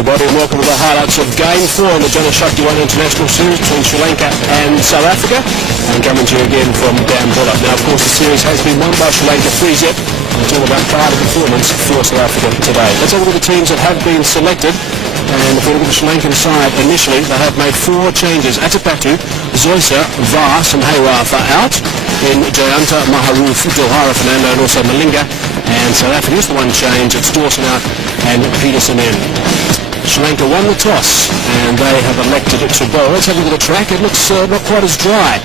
everybody, and welcome to the highlights of Game 4 in the Janashakti 1 International Series between Sri Lanka and South Africa. And coming to you again from Dan Bullock. Now, of course, the series has been won by Sri Lanka 3-0. It's all about pride of performance for South Africa today. Let's have a look at the teams that have been selected. And if we look at the Sri Lankan side, initially they have made 4 changes. Atapatu, Zoysa, Vas and Haywafa out. In Jayanta, Maharoof, Dilhara, Fernando and also Malinga. And South Africa is the one change. It's Dawson out and Peterson in. Sri Lanka won the toss and they have elected to bowl. Let's have a look at the track. It looks not quite as dry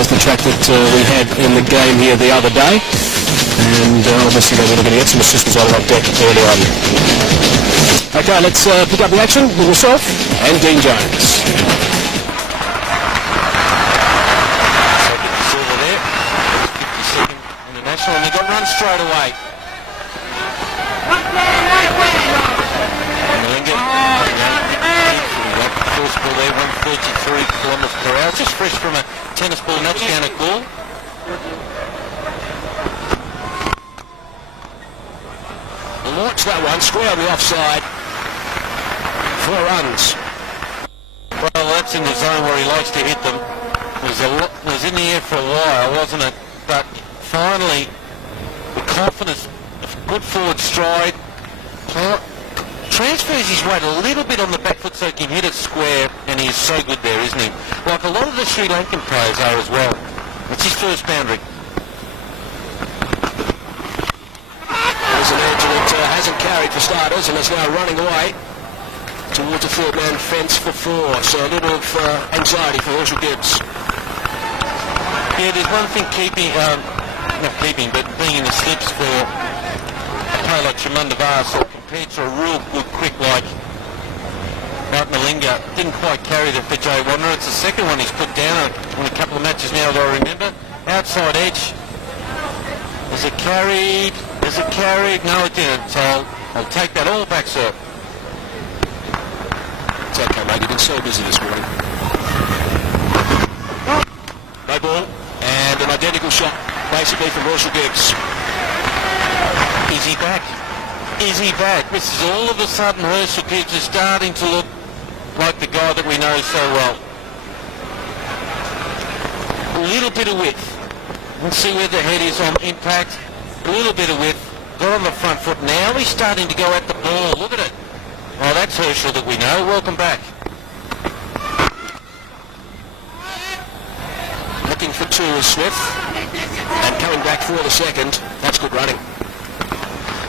as the track that we had in the game here the other day. And obviously they were going to get some assistance on that deck early on. Okay, let's pick up the action with myself and Dean Jones. Silver there, 52nd international, and they got run straight away. Malinga, first ball there, 133 kilometres per hour, just fresh from a tennis ball, nudge down at ball. Launch that one, square on the offside. 4 runs. Well, that's in the zone where he likes to hit them. It was in the air for a while, wasn't it? But finally, the confidence, good forward stride, transfers his weight a little bit on the back foot so he can hit it square, and he is so good there, isn't he? Like a lot of the Sri Lankan players are as well. It's his first boundary. There's an edge that hasn't carried for starters and is now running away towards the third man fence for 4. So a little of anxiety for Herschel Gibbs. Yeah, there's one thing not keeping, but being in the slips for a player like Chamunda Vas compared to a real good quick like Malinga. Didn't quite carry the for Jay Wanderer. It's the second one he's put down in a couple of matches now that I remember. Outside edge. Is it carried? Is it carried? No, it didn't. So I'll take that all back, sir. It's okay, mate. You've been so busy this morning. No ball. And an identical shot, basically, from Herschel Gibbs. Is he back? Is he back? This is all of a sudden Herschel Gibbs is starting to look like the guy that we know so well. A little bit of width. Let's see where the head is on impact. A little bit of width. Got on the front foot. Now he's starting to go at the ball. Look at it. Oh, that's Herschel that we know. Welcome back. Looking for 2 is Smith. And coming back for the second. That's good running.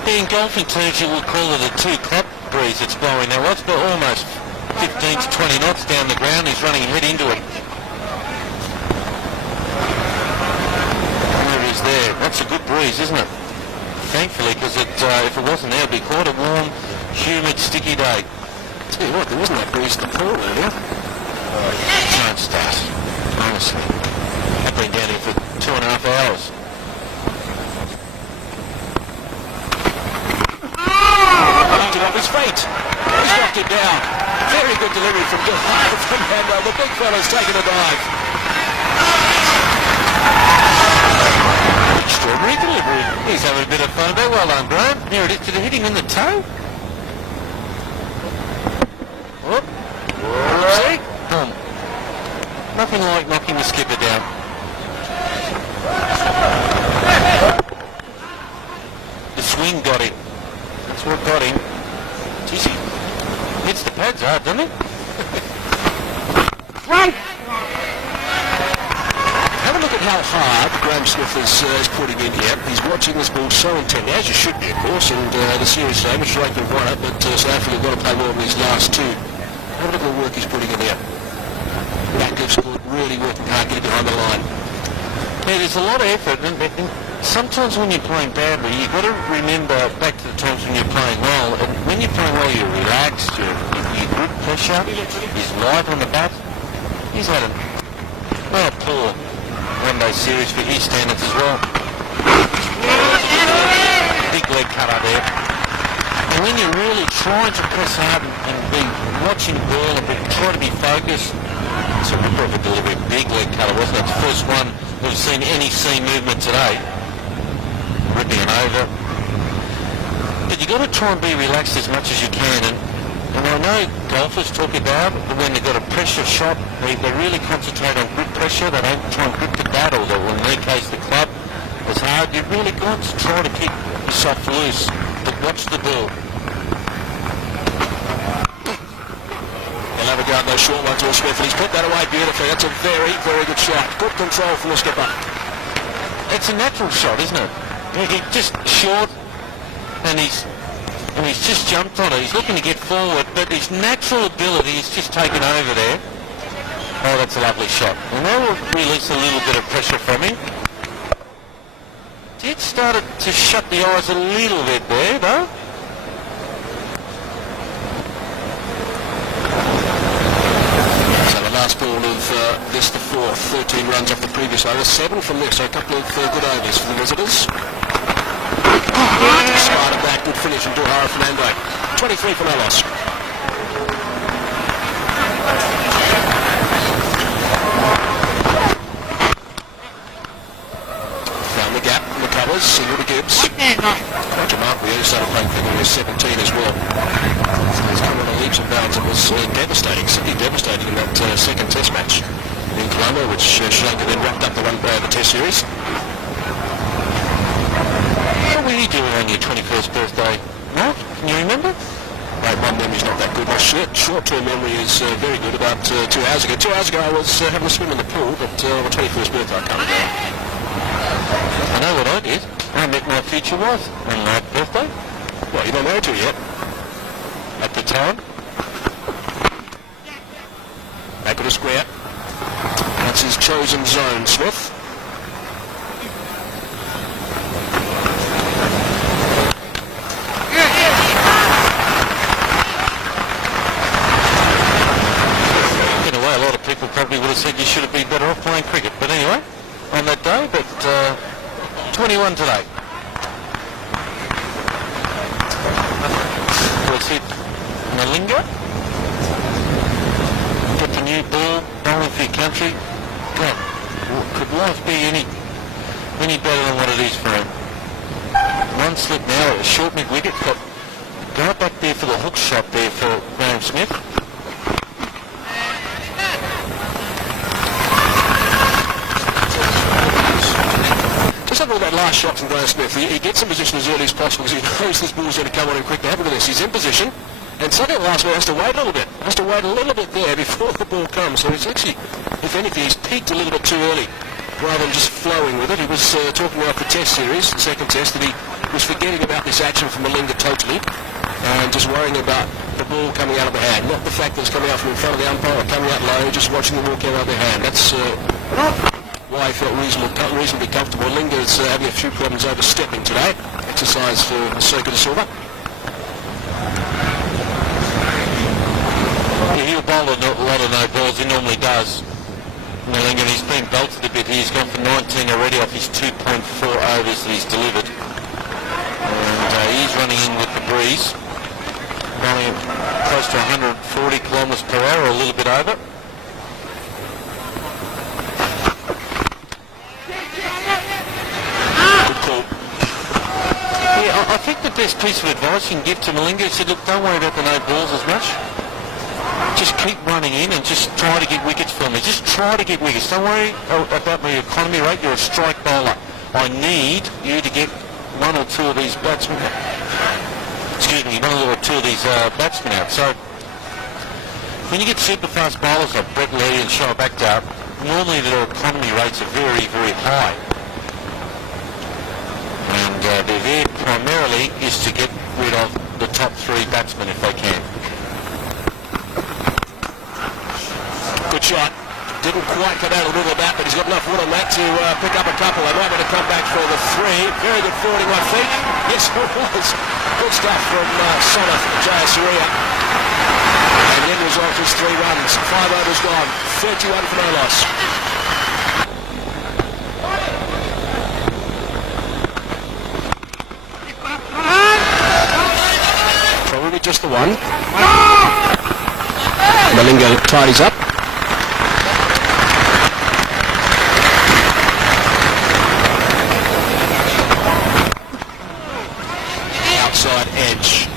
In golfing terms, you would call it a 2-clap breeze that's blowing. Now, what's about almost 15 to 20 knots down the ground. He's running head into it. There he is there. That's a good breeze, isn't it? Thankfully, because if it wasn't there, it'd be quite a warm, humid, sticky day. Tell you what, there wasn't that breeze in the pool earlier. Don't start. Honestly. I've been down here for 2.5 hours. Knocked it off his feet. He's knocked it down. Very good delivery from Fernando. The big fella's taken a dive. Extraordinary delivery. He's having a bit of fun about. Well done, Graham. Here it is. Did it hit him in the toe? Whoop. See? Boom. Nothing like knocking the skipper down. The swing got him. That's what got him. Jeez, he hits the pads hard, doesn't he? Right. Have a look at how hard Graham Smith is putting in here. He's watching this ball so intently, as you should be, of course, and the series today, which Sri Lanka have won it, but South Africa have got to play well in these last 2. Have a look at the work he's putting in here. That gives good, really working hard, getting behind the line. Yeah, there's a lot of effort, and sometimes when you're playing badly, you've got to remember back to the times when you're playing well. And when you're playing well, you're relaxed, your good pressure, he's light on the bat. He's had a poor one-day series for his standards as well. Big leg cutter there. And when you're really trying to press hard and be watching the ball and try to be focused, it's a ripper of a delivery, big leg cutter, wasn't it? The first one we've seen any seam movement today. Ripping it over. But you've got to try and be relaxed as much as you can. And I know know golfers talk about when they've got a pressure shot, they really concentrate on grip pressure. They don't try and grip the bat, or in their case the club, as hard. You've really got to try to keep yourself loose, but watch the ball. He'll have a go at those short ones, Will Smith, and he's put that away beautifully. That's a very, very good shot. Good control from the skipper. It's a natural shot, isn't it? He's just short, and he's just jumped on it. He's looking to get forward, but his natural ability is just taken over there. Oh, that's a lovely shot. And that will release a little bit of pressure from him. Did start to shut the eyes a little bit there, though. So the last ball of this, the fourth, 13 runs off the previous over, 7 from this, so a couple of good overs for the visitors. Started back, good finish from Duhara Fernando. 23 for no loss. Found the gap in the covers, single to Gibbs. Roger Mark, we only started playing cricket when he was 17 as well. So he's come on a leaps and bounds. It was devastating, simply devastating in that second test match in Colombo, which Sri Lanka then wrapped up the test series. What were you doing on your 21st birthday, Mark? Can you remember? Mate, my memory's not that good. My short-term memory is very good. About 2 hours ago. 2 hours ago I was having a swim in the pool, but on my 21st birthday I can't remember. I know what I did. I met my future wife on my birthday. What, you're not married to her yet? At the time. Back at a square. That's his chosen zone, Smith. People probably would have said you should have been better off playing cricket. But anyway, on that day, but 21 today. We'll see Malinga. Get the new ball, bowling for your country. God, could life be any better than what it is for him? One slip now, a short mid-wicket, got right back there for the hook shot there for Graham Smith. All that last shot from Graham Smith, he gets in position as early as possible because he knows this ball's going to come on him quickly. Have a look at this, he's in position, and suddenly at the last minute has to wait a little bit. Has to wait a little bit there before the ball comes. So it's actually, if anything, he's peaked a little bit too early rather than just flowing with it. He was talking about the test series, the second test, that he was forgetting about this action from Malinga totally and just worrying about the ball coming out of the hand, not the fact that it's coming out from in front of the umpire or coming out low, just watching the ball come out of the hand. That's why I felt reasonably comfortable. Linga's having a few problems overstepping today. Exercise for the circuit of silver. Yeah, he'll bowl a lot of no balls. He normally does. Malinga, he's been belted a bit here. He's gone for 19 already off his 2.4 overs that he's delivered. And he's running in with the breeze. Running close to 140 kilometres per hour, or a little bit over. I think the best piece of advice you can give to Malinga is, look, don't worry about the no balls as much. Just keep running in and just try to get wickets for me. Just try to get wickets. Don't worry about my economy rate. You're a strike bowler. I need you to get one or two of these batsmen out. So when you get super fast bowlers like Brett Lee and Shah Bakhtar, normally their economy rates are very, very high. And they're there primarily is to get rid of the top 3 batsmen if they can. Good shot. Didn't quite come out a little bit, but he's got enough wood on that to pick up a couple. They might want to come back for the 3. Very good forwarding, I think. Yes, it was. Good stuff from Sonath Jayasuriya. And the end result is 3 runs. 5 overs gone. 31 for no loss. Probably just the one. Malinga tidies up. Outside edge.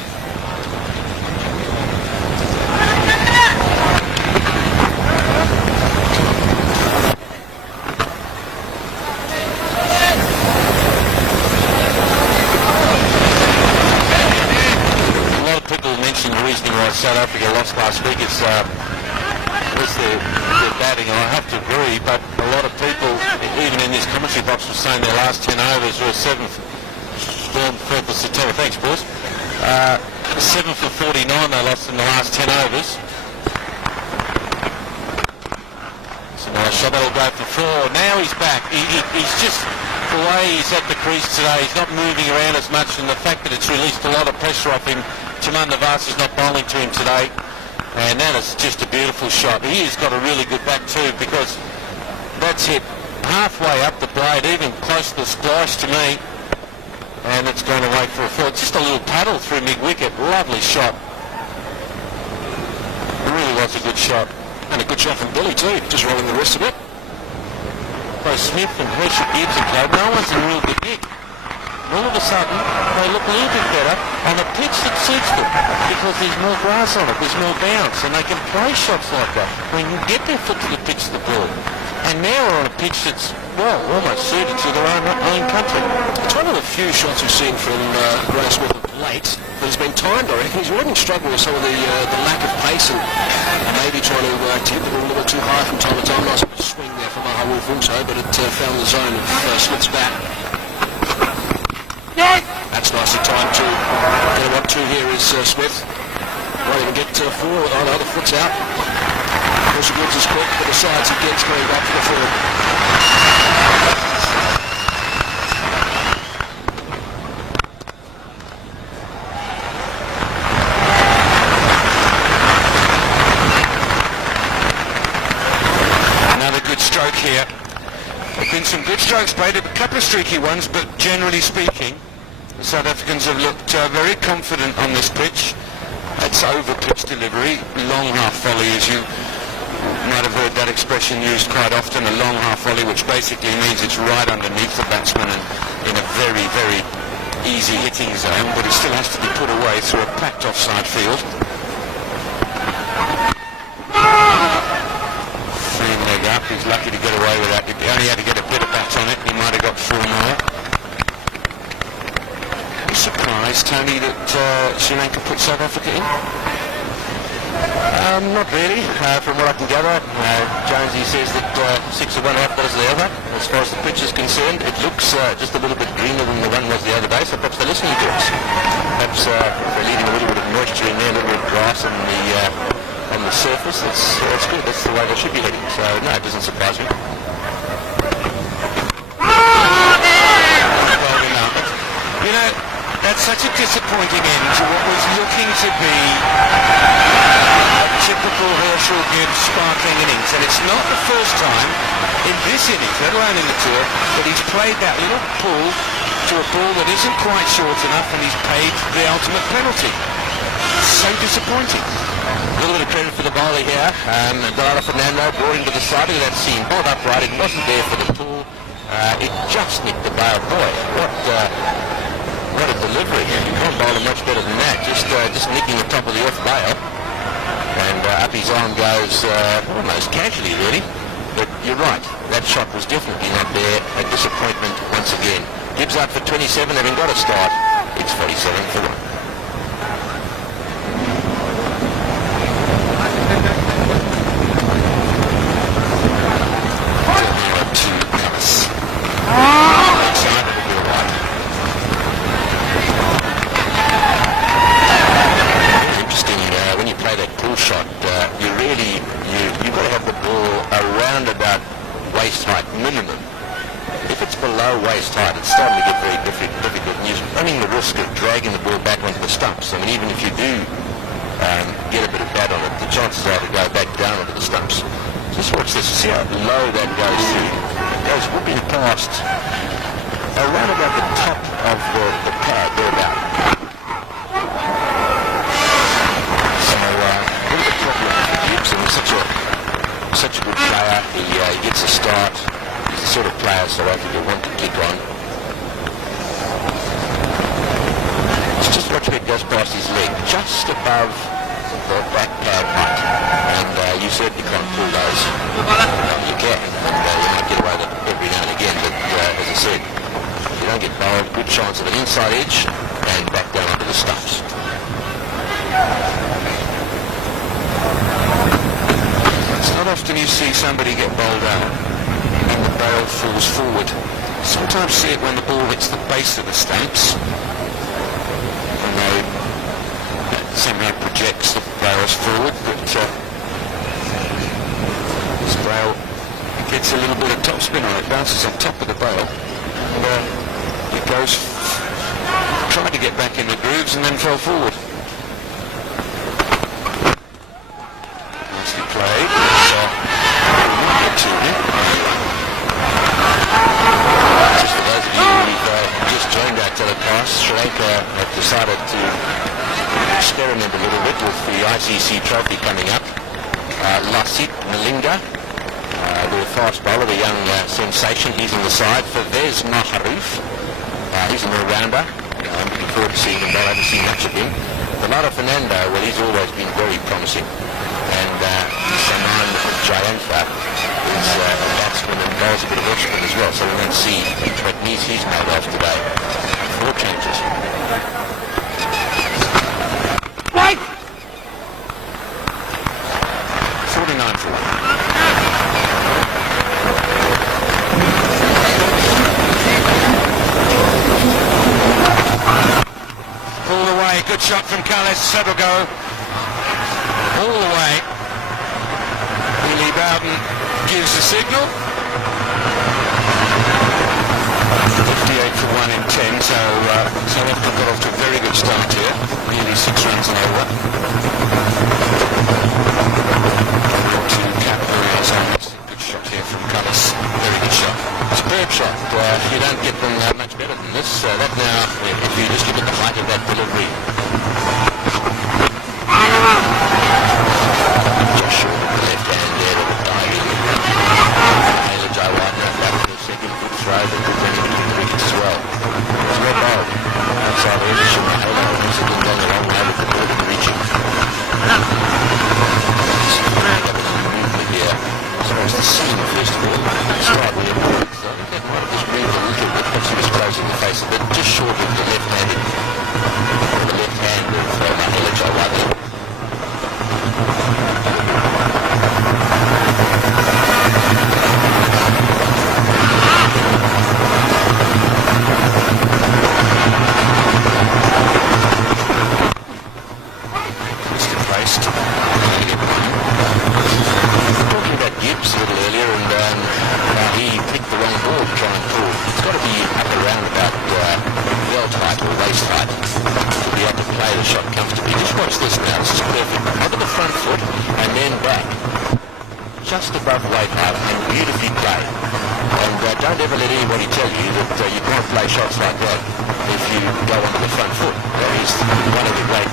asking why South Africa lost last week, it's their batting, and I have to agree, but a lot of people, even in this commentary box, were saying their last 10 overs were 7th. Purpose to tell. Thanks, boys. 7 for 49 they lost in the last 10 overs. It's a nice shot, that'll go for 4. Now he's back. He's just, the way he's at the crease today, he's not moving around as much, and the fact that it's released a lot of pressure off him. Taman Navas is not bowling to him today. And that is just a beautiful shot. He has got a really good back too, because that's hit halfway up the blade, even close to the splash to me. And it's gone away for a 4. Just a little paddle through mid-wicket. Lovely shot. It really was a good shot. And a good shot from Billy too, just rolling the wrist a bit. Both Smith and Hershey Gibbs have played. No one's in a real good nick. All of a sudden, they look a little bit better on a pitch that suits them, because there's more grass on it, there's more bounce, and they can play shots like that when you get their foot to the pitch of the ball. And now we're on a pitch that's, well, almost suited to their own country. It's one of the few shots we've seen from Graham Smith of late that has been timed, I reckon. He's really struggled with some of the lack of pace and maybe trying to tip it a little bit too high from time to time. Nice swing there from Mahawolf also, but it found the zone of Smith's bat. That's nicely timed too. Going to want 2 here is Smith. Won't even get 4. Oh no, the foot's out. Hershey Gibbs is quick, but the sides against going back to the field. Another good stroke here. There have been some good strokes played, a couple of streaky ones, but generally speaking, the South Africans have looked very confident on this pitch. It's over-pitch delivery, long half volley, as you might have heard that expression used quite often, a long half volley, which basically means it's right underneath the batsman and in a very, very easy hitting zone, but it still has to be put away through a packed offside field. He's lucky to get away with that. If he only had to get a bit of bat on it, he might have got 4 more. Are you surprised, Tony, that Sri Lanka put South Africa in? Not really, from what I can gather. Jonesy says that 6 of one, half dozen of the other. As far as the pitch is concerned, it looks just a little bit greener than the one was the other day, so perhaps they're listening to us. Perhaps they're leaving a little bit of moisture in there, a little bit of grass on the surface. That's good. That's the way they should be heading. So no, it doesn't surprise me. You know, that's such a disappointing end to what was looking to be a typical Herschel Gibbs sparkling innings, and it's not the first time in this innings, let alone in the tour, that he's played that little pull to a ball that isn't quite short enough, and he's paid the ultimate penalty. So disappointing. A little bit of credit for the bowler here. Dalada Fernando brought him to the side of that seam, brought upright. It wasn't there for the pull. It just nicked the bail. Boy, what a delivery. You can't bowl him much better than that. Just nicking the top of the off bail. And up his arm goes almost casually, really. But you're right. That shot was definitely not there. A disappointment once again. Gibbs out for 27, having got a start. It's 47 for 1. Shot, you've got to have the ball around about waist height minimum. If it's below waist height, it's starting to get very difficult, and you're running the risk of dragging the ball back onto the stumps. I mean, even if you do get a bit of bat on it, the chances are to go back down onto the stumps. Just watch this. See how low that goes through. It goes whooping past around about the top of the pad, thereabout. Such a good player. He gets a start. He's the sort of player South Africa want to kick on. It's just watch where it goes past his leg, just above the back pad height. And you certainly can't pull those. You can, and you might get away with it every now and again. But as I said, if you don't get bowled, good chance of an inside edge and back down onto the stumps. you see somebody get bowled out and the barrel falls forward, sometimes see it when the ball hits the base of the stumps. And that somehow projects the barrels forward, but this barrel gets a little bit of topspin on it, bounces on top of the barrel, and it goes, tried to get back in the grooves and then fell forward. Nicely played. Just for those of you who've just joined our telecast, Sri Lanka have decided to experiment a little bit with the ICC trophy coming up. Lasit Malinga, their fast bowler, the young sensation, he's on the side. For Vez Maharoof, he's an all-rounder. I'm looking forward to seeing him, but I haven't seen much of him. Bernardo Fernando, well, he's always been very promising. And Saman Jayantha is a batsman and bowls a bit of off-spin as well, so we won't see what needs he's made of today. 4 changes. Right! 49 for 1. All the way, good shot from Kallis, that'll go. All the way. Billy Bowden gives the signal. 58 for 1 in 10, so South Africa got off to a very good start here. Nearly 6 runs and over. To capitalise on this. Good shot here from Kallis. Very good shot. Superb shot. You don't get them much better than this. That now, if you just look at the height of that delivery. Just short of the left hand there with the diving. Taylor Joe Wagner back for the second good throw, but good running into the wickets as well. It was well bowled. Outside the edge of Mahela, and he's been going a long way with the ball and reaching. Movement here. As far as the seam, first of all, slightly important. So I think that might have just moved a little bit, perhaps he was closing the face a bit, just short of the left-handed. The left hand of Mahela Joe Wagner. Just above weight height and beautifully played. And don't ever let anybody tell you that you can't play shots like that if you go onto the front foot. That is one of the great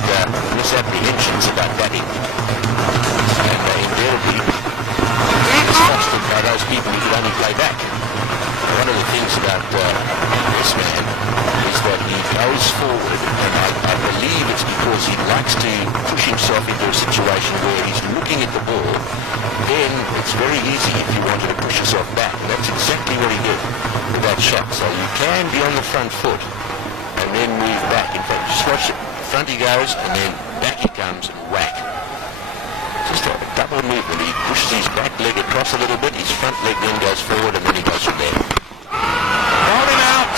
misapprehensions about batting. And invariably, it's fostered by those people who can only play back. One of the things about this man is that he goes forward, and I believe it's because he likes to push himself into a situation where he's looking at the ball. Then it's very easy if you wanted to push yourself back. And that's exactly what he did with that shot. So you can be on the front foot and then move back. In fact, just watch it. Front he goes, and then back he comes and whack. Just a double movement. He pushes his back leg across a little bit, his front leg then goes forward, and then he goes from there. Hold him out.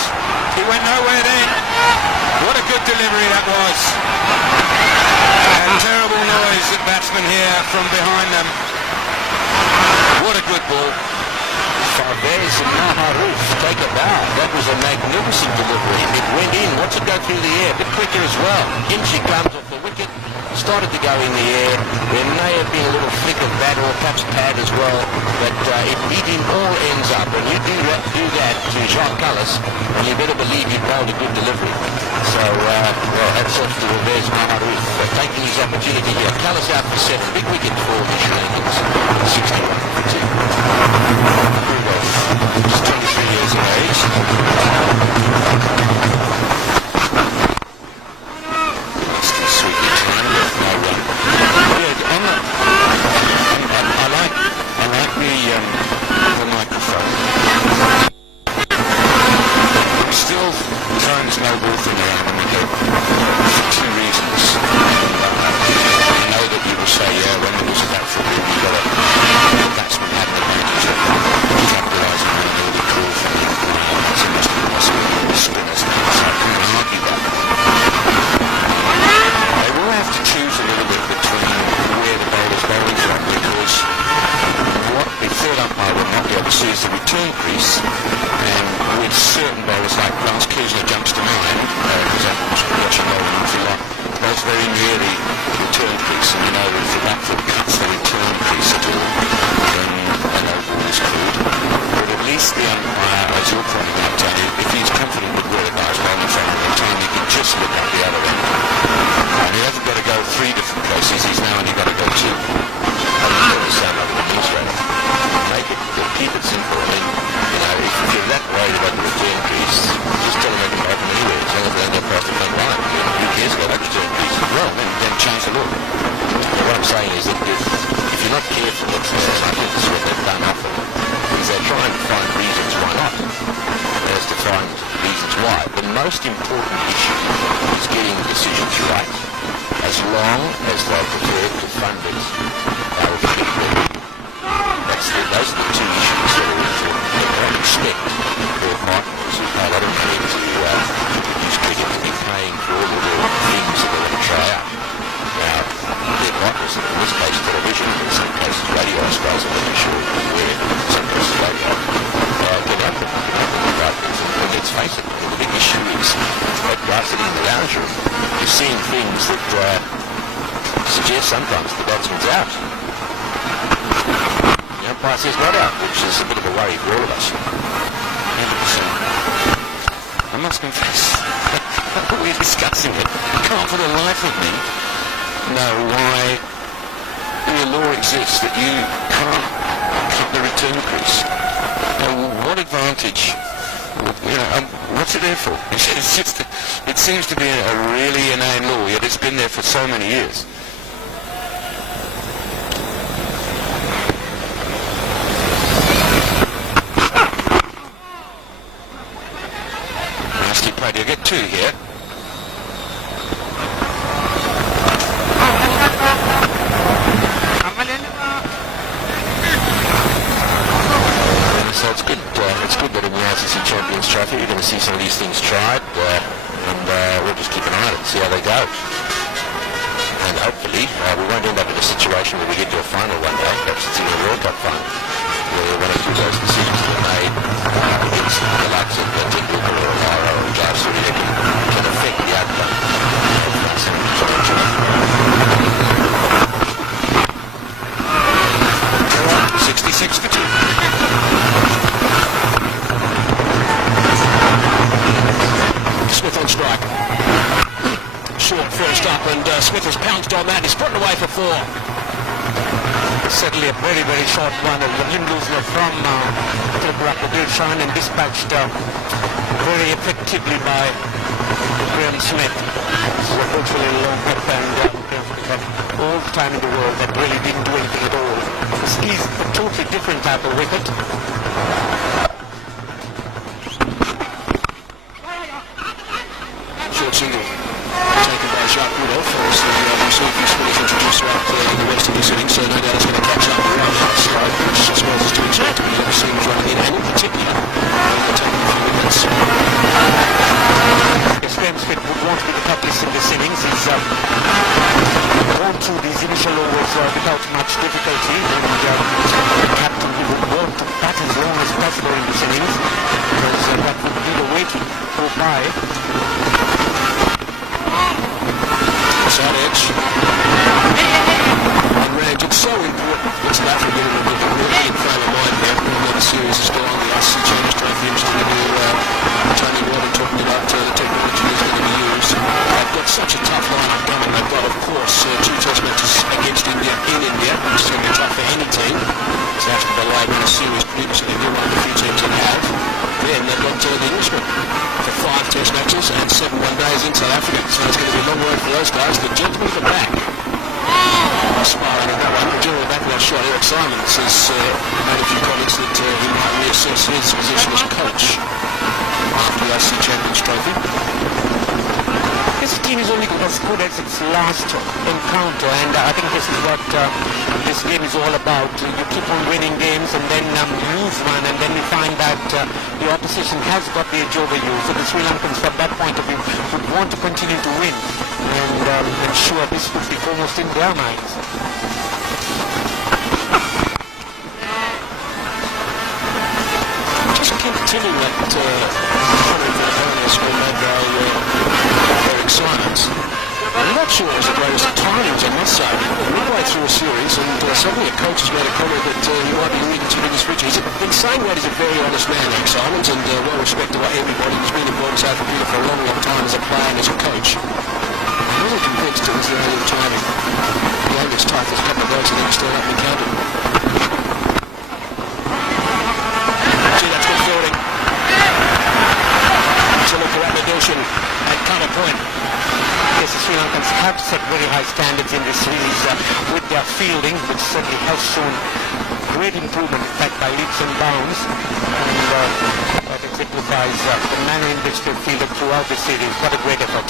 He went nowhere then. What a good delivery that was. And terrible noise at batsmen here from behind them. What a good ball. Fawaz Maharoof take a bow. That was a magnificent delivery. It went in. Watch it go through the air. A bit quicker as well. In she comes off the wicket. Started to go in the air. There may have been a little flick of bat or perhaps pad as well, but it beat him all ends up. And you do that to Jacques Kallis, and you better believe he bowled a good delivery. So, well, hats off to Fawaz Maharoof for taking his opportunity here. Kallis out for 7. Big wicket for the Sri Lankans. 61 for 2. Just 23 years of age. Say, yeah, when it was about for you, you got to see is the return crease, and with certain bowlers like Lance Kersler jumps to mind, because I'm watching bowling a lot, bowls very near the return crease, and you know if the back foot cuts the return crease at all, then a no ball is called. But at least the umpire, as you're pointing out, Tony, if he's confident with where the guy's bowling from at the time, he can just look up the other end. And he hasn't got to go 3 different places, he's now only got to go 2. Sound like an administrator. Keep it simple. I mean, you know, if you're that worried about the return crease, just tell them they can open anywhere as long as they're not past the front line. Who cares about that return crease as well? Then change the law. But what I'm saying is that if you're not careful, that's what they've done often, is they're trying to find reasons why not, as to find reasons why. The most important issue is getting decisions right. As long as they're prepared to fund it, they will get it. Those are the 2 issues that are important. They don't expect their partners who pay a lot of money to use cricket to be paying for all of the things that they want to try out. Now, their partners, in this case television, in some cases radio, I suppose, I'm not sure where, in some cases radio, get out there. And let's face it, the big issue is that guys sitting in the lounge room, you're seeing things that suggest sometimes the batsman's out. The umpire says not out, which is a bit of a worry for all of us. 100%. I must confess, we're discussing it. I can't for the life of me know why the law exists that you can't cut the return crease. What advantage, what's it there for? It's just, it seems to be a really inane law, yet it's been there for so many years. You'll get 2 here. So it's good. It's good that in the ICC Champions Trophy you're going to see some of these things tried, and we'll just keep an eye on it and see how they go. And hopefully we won't end up in a situation where we get to a final one day. Perhaps it's in a World Cup final, where one or 2 of those decisions are made against the likes of Tendulkar or O'Hara or Jayasuriya can affect the outcome of the championship. 66 for 2. Smith on strike. Short first up, and Smith has pounced on that. He's put it away for 4. Certainly a very, very short one. The Hindus were from Dilshan and dispatched very effectively by Graham Smith. This is a virtually long hip, and had all the time in the world that really didn't do anything at all. This is a totally different type of wicket. Short single taken by Jacques Rudolph. Obviously, we've seen a few spinners introduced throughout the rest of this inning, so no doubt it's going to catch up the right hand side, which I suppose is to expect. We've never seen him running in, and in particular, taking a few wickets. Yes, Graham Smith would want to be the catalyst in this innings. He's gone through these initial overs without much difficulty, and the captain, he would want to bat as long as possible in this innings, because that would be the way to go by. Side edge. And range, it's so important for South Africa to get really in frame of mind there. Another series is going on the ICC Champions Trophy. Interesting to hear Tony Warden talking about the technology that's going to be used. They've got such a tough lineup coming. They've got, of course, 2 test matches against India in India, which is going to be tough for any team. So that's the delay in a series previously. They're one of the few teams that have. Then they've got the Englishmen for 5 test matches and 7 one-days in South Africa. So it's going to be a long road for those guys. The gentlemen at the back smiling at that one. The gentleman back of that shot, Eric Simons, has made a few comments that he might reassess his position as coach after the ICC Champions Trophy. This team is only as good as its last encounter, and I think this is what this game is all about. You keep on winning games and then lose one, and then you find that the opposition has got the edge over you. So the Sri Lankans, from that point of view, would want to continue to win and ensure this would be foremost in their minds. continuing that comment that Barney scored made by Eric Simons. I'm not sure it was the greatest of timings, I must say. Midway through a series, and suddenly a coach has made a comment that he might be reconsidering his future. He's been saying that he's a very honest man, Eric Simons, and well respected by everybody. He's been involved in South Africa for a long, long time as a player and as a coach. I'm really convinced it was the early timing. The only tight as a couple of votes and then still up and counted. Gee, that's good fielding. So look at Adilson at counter point. Yes, the Sri Lankans have set very high standards in this series with their fielding, which certainly has shown great improvement, in fact, by leaps and bounds. And that exemplifies the manner in which they've fielded throughout the series. What a great effort.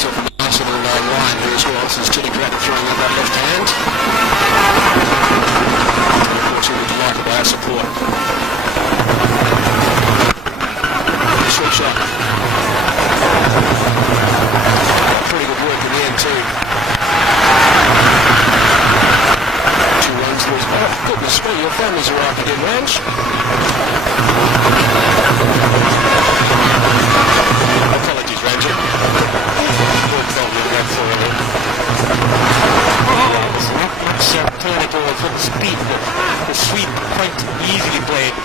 So from the nice little line here as well, since Chili Crowder throwing up that left hand. And of course he was delighted by our support. Short shot. Pretty good work in the end too. 2 runs lose. Oh goodness me, your family's arrived again, Range. Apologies, Ranger. There's not much turn at all for the speed. The sweep quite easily played.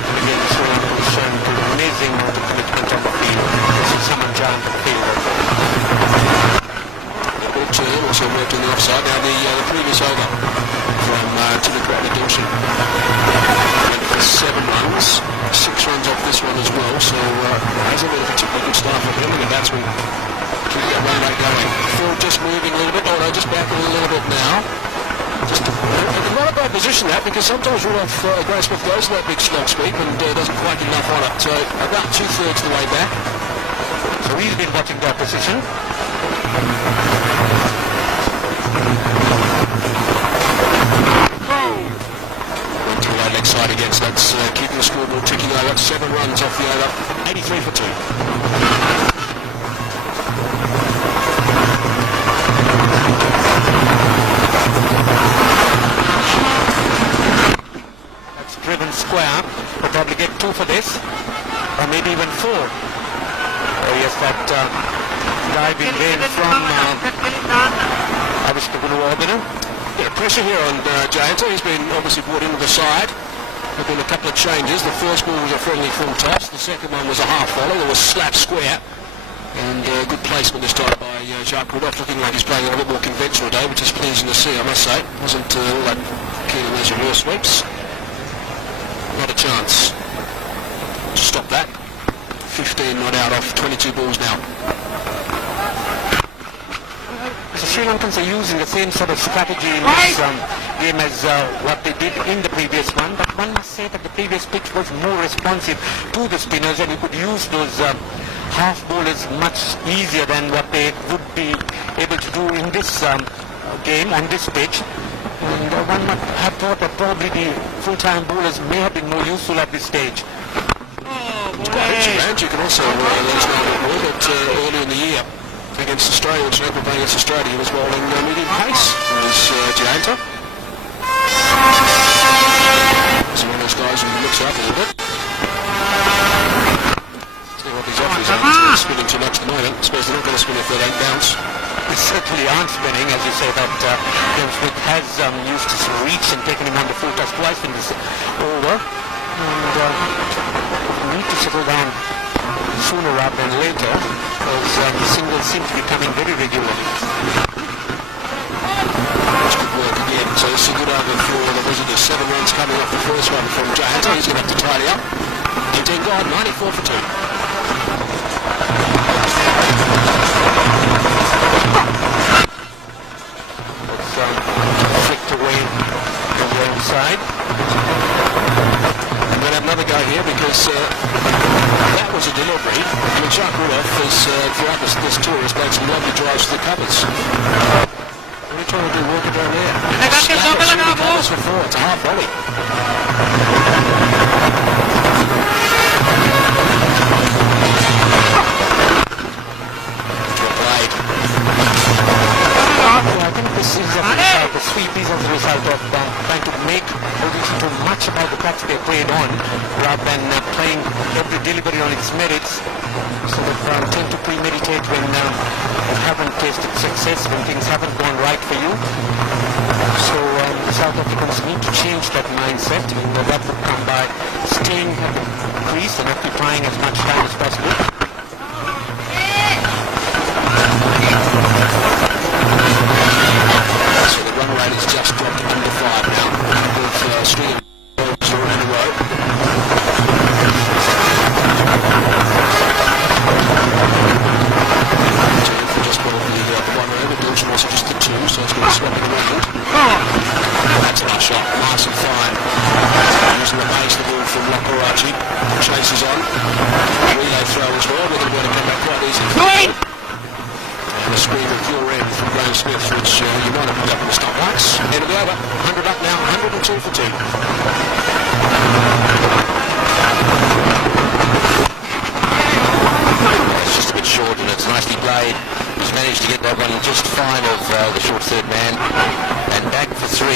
And again, the Sri Lanka was shown to amazing commitment on the field. This is someone giant on the field. Good turn, also worked on the offside. Now the previous over from Chili Crowder Dawson. Went for 7 runs, 6 runs off this one as well. So hasn't been a particularly good start for him and the batsman. Keep that run rate going. Phil just moving a little bit. Oh no, just backing a little bit now. Just not a bad position that, because sometimes Rudolph Grace Smith goes to that big slog sweep and doesn't quite get enough on it. So about 2/3 of the way back. So he's been watching that position. Went to the right leg side again, so that's keeping the scoreboard ticking over. 7 runs off the over. 83 for 2. Driven square, will probably get 2 for this, or maybe even 4. Oh yes, that dive in rain from Avishka Gunuwardena. Yeah, pressure here on Jayanta. He's been obviously brought into the side. There have been a couple of changes. The first ball was a friendly full toss. The second one was a half volley. It was slap square. And good placement this time by Jacques Rudolph, looking like he's playing a little bit more conventional today, which is pleasing to see, I must say. Wasn't all that keen on those reverse sweeps. Not a chance. Stop that. 15 not out off 22 balls now. So Sri Lankans are using the same sort of strategy in this game as what they did in the previous one, but one must say that the previous pitch was more responsive to the spinners and you could use those half bowlers much easier than what they would be able to do in this game on this pitch. And one might have thought that probably the full-time bowlers may have been more useful at this stage. You can also let us know a bit more that earlier in the year against Australia, which April playing against Australia, he was bowling medium pace as Jayanta. He's one of those guys who looks up a little bit. See what he's off his own. He's spinning too much at the moment. I suppose they're not going to spin if they don't bounce. They certainly aren't spinning, as you say, that James Smith has used his reach and taken him on the full toss twice in this over. And need to settle down sooner rather than later, because the singles seem to be coming very regularly. That's good work again. So this is a good over for the visitors. 7 runs coming off the first one from Jayanta. He's going to have to tidy up. 18 gone, 94 for 2. Flicked away the wrong side. I'm going to have another go here because that was a delivery. I mean, Jacques Rudolph has, throughout this tour, has made some lovely drives to the covers. What are you trying to do, walking down there? Covers for 4, it's a half volley. I think this is a sweep is as a result of trying to make opposition too much about the patch they played on rather than playing every delivery on its merits. So they tend to premeditate when you haven't tasted success, when things haven't gone right for you. So the South Africans need to change that mindset, and that would come by staying at the crease and occupying as much time as possible. So the run rate has just dropped to under 5 now, with string of balls around the road. Just got off the 1 over, Dawson also just the 2, so it's going to swap it around. That's a nice shot, nice and fine. Using the pace, the ball from Lokarachi. Chases on. Relay throw as well, we're going to be able to come back quite easy. And a screen of your end from Graham Smith, which you might have put up in the stoplights. It'll be over. 100 up now, 102 for 2. It's just a bit short and it's nicely played. He's managed to get that one just fine of the short third man. And back for 3.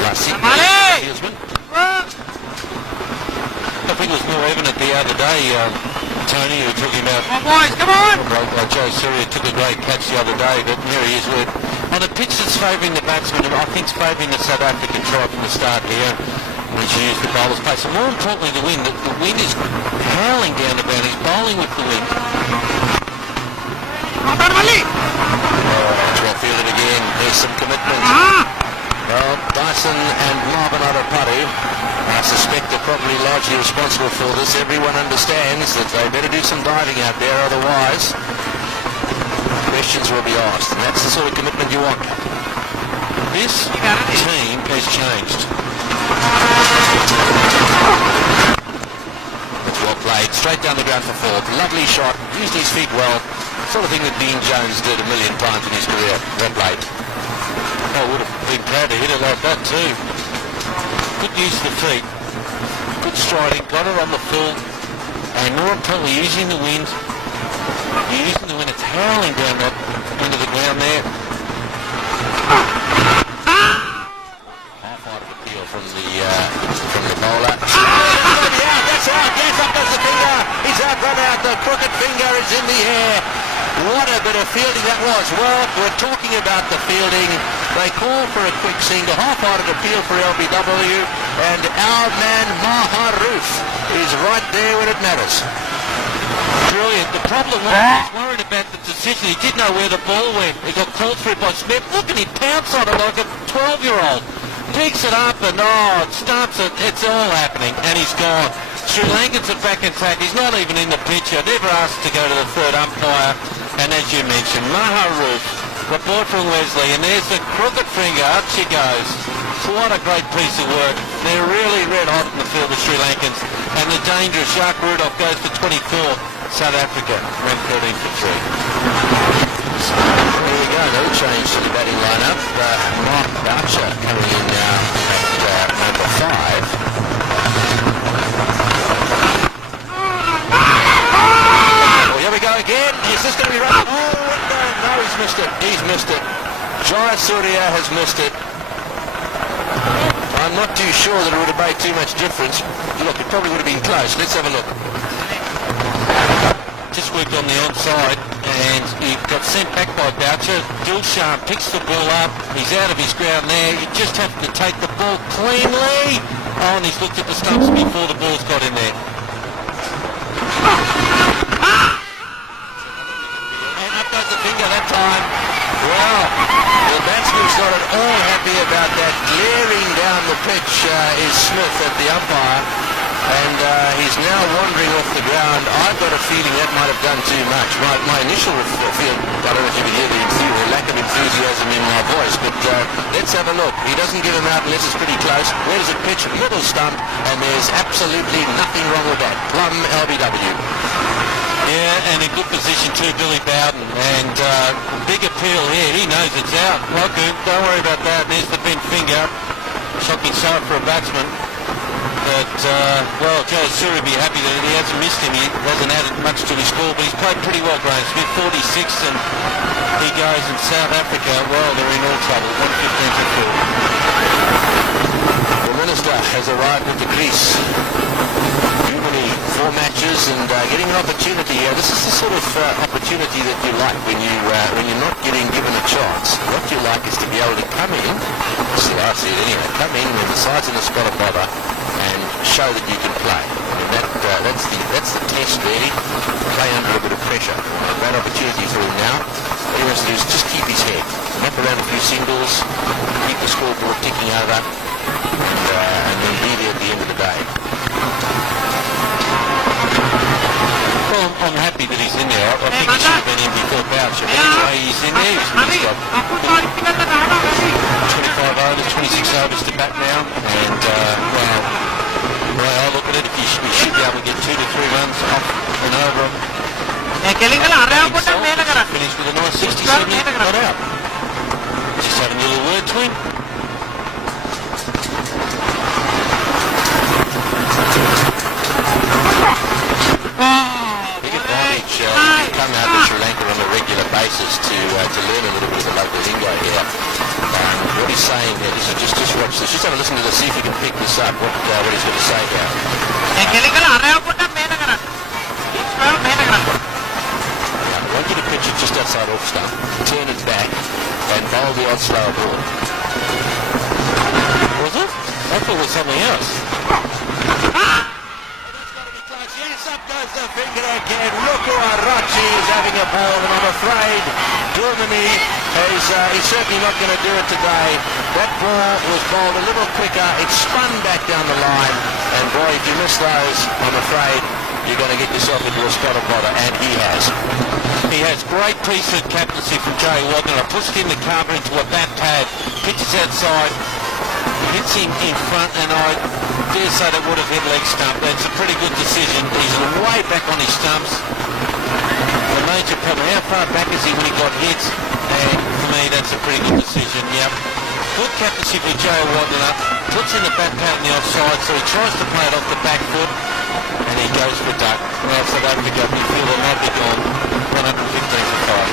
I think it was more evident the other day, Tony, you were talking about... Come on, boys, come on! Joe Surya took a great catch the other day, but here he is with... On a pitch that's favouring the batsman, and I think it's favouring the South African try from the start here, which used the bowler's pace. And more importantly, the wind. The wind is howling down the bound. He's bowling with the wind. Well, feel it again. There's some commitment. Well, Dyson and Marvin Arapadu, I suspect they're probably largely responsible for this. Everyone understands that they better do some diving out there, otherwise questions will be asked. And that's the sort of commitment you want. This team has changed. It's well played. Straight down the ground for 4. Lovely shot. Used his feet well. Sort of thing that Dean Jones did a million times in his career. Well played. I would have been proud to hit it like that too. Good use of the feet. Good striding. Got it on the full. And more importantly, using the wind. Using the wind. It's howling down that into the ground there. Half-height of appeal from the bowler. Yeah, that's out. Yes, up goes the finger. He's out, run out. The crooked finger is in the air. What a bit of fielding that was. Well, we're talking about the fielding. They call for a quick single. Half-hearted appeal for LBW. And our man Maharoof is right there when it matters. Brilliant. The problem was he was worried about the decision. He didn't know where the ball went. He got called through by Smith. Look at him pounce on it like a 12-year-old. Picks it up and it starts it. It's all happening. And he's gone. Sri Lankans are back in attack. He's not even in the picture. Never asked to go to the third umpire. And as you mentioned, Maharoof, report from Wesley, and there's the crooked finger. Up she goes. What a great piece of work. They're really red hot in the field, the Sri Lankans. And the dangerous Jacques Rudolph goes for 24. South Africa ranked 13 for 3. So here we go. No change to the batting lineup. Mark Boucher coming in now at number 5. Here we go again. Is this going to be right? Oh, no, he's missed it. He's missed it. Jaya Surya has missed it. I'm not too sure that it would have made too much difference. Look, it probably would have been close. Let's have a look. Just worked on the onside, and he got sent back by Boucher. Dilshan picks the ball up. He's out of his ground there. You just have to take the ball cleanly. Oh, and he's looked at the stumps before the ball's got in there. That time. Well, the batsman's not at all happy about that. Glaring down the pitch is Smith at the umpire, and he's now wandering off the ground. I've got a feeling that might have done too much. My initial feel, I don't know if you can hear the lack of enthusiasm in my voice, but let's have a look. He doesn't give him out unless it's pretty close. Where does it pitch? Middle stump, and there's absolutely nothing wrong with that. Plum LBW. Yeah, and in good position too, Billy Bowden. And big appeal here. He knows it's out. Okay, don't worry about that. There's the bent finger. Shocking sight for a batsman. But, well, Joe Surya will be happy that he hasn't missed him. He hasn't added much to his score, but he's played pretty well, Graham Smith. 46, and he goes in South Africa. Well, they're in all trouble. 115 for 4. arrived at the crease. Many 4 matches and getting an opportunity. This is the sort of opportunity that you like when you're not getting given a chance. What you like is to be able to come in, see I see it anyway, come in when the side's in a spot of bother and show that you can play. I mean that's the test really. Play under a bit of pressure. A great opportunity for him now. What he wants to do is just keep his head, knock around a few singles, keep the scoreboard ticking over, and then be there at the end of the day. Well, I'm happy that he's in there. I think he should have been in before Boucher. But anyway, he's in there. He's got 25 overs, 26 overs to bat now. And, well, the way I look at it, we should be able to get 2 to 3 runs off and over him. Finished with a nice 67, got out. Just having a little word to him. Big advantage come out to Sri Lanka on a regular basis to learn a little bit of the local lingo here. What he's saying here, just watch this. Just have a listen to this, see if you can pick this up, what he's going to say here. I want you to pitch it just outside off stump, turn it back, and bowl the odd slower ball. Was it? I thought it was something else. Yes, up goes the finger again. Luku Arachi is having a ball, and I'm afraid Durmani he's certainly not going to do it today. That ball was bowled a little quicker. It spun back down the line, and boy, if you miss those, I'm afraid you're going to get yourself into a spot of bother, and he has. He has great piece of captaincy from Joey Wadner. I pushed him the cover into a bat pad, pitches outside, hits him in front, and I dare say that would have hit leg stump. That's a pretty good decision. He's way back on his stumps. The major problem, how far back is he when he got hit? And for me, that's a pretty good decision, yep. Good captaincy for Joey Wadner. Puts in the bat pad on the offside, so he tries to play it off the back foot, and he goes for duck. Well, South Africa, we feel they might be gone 115 for 5.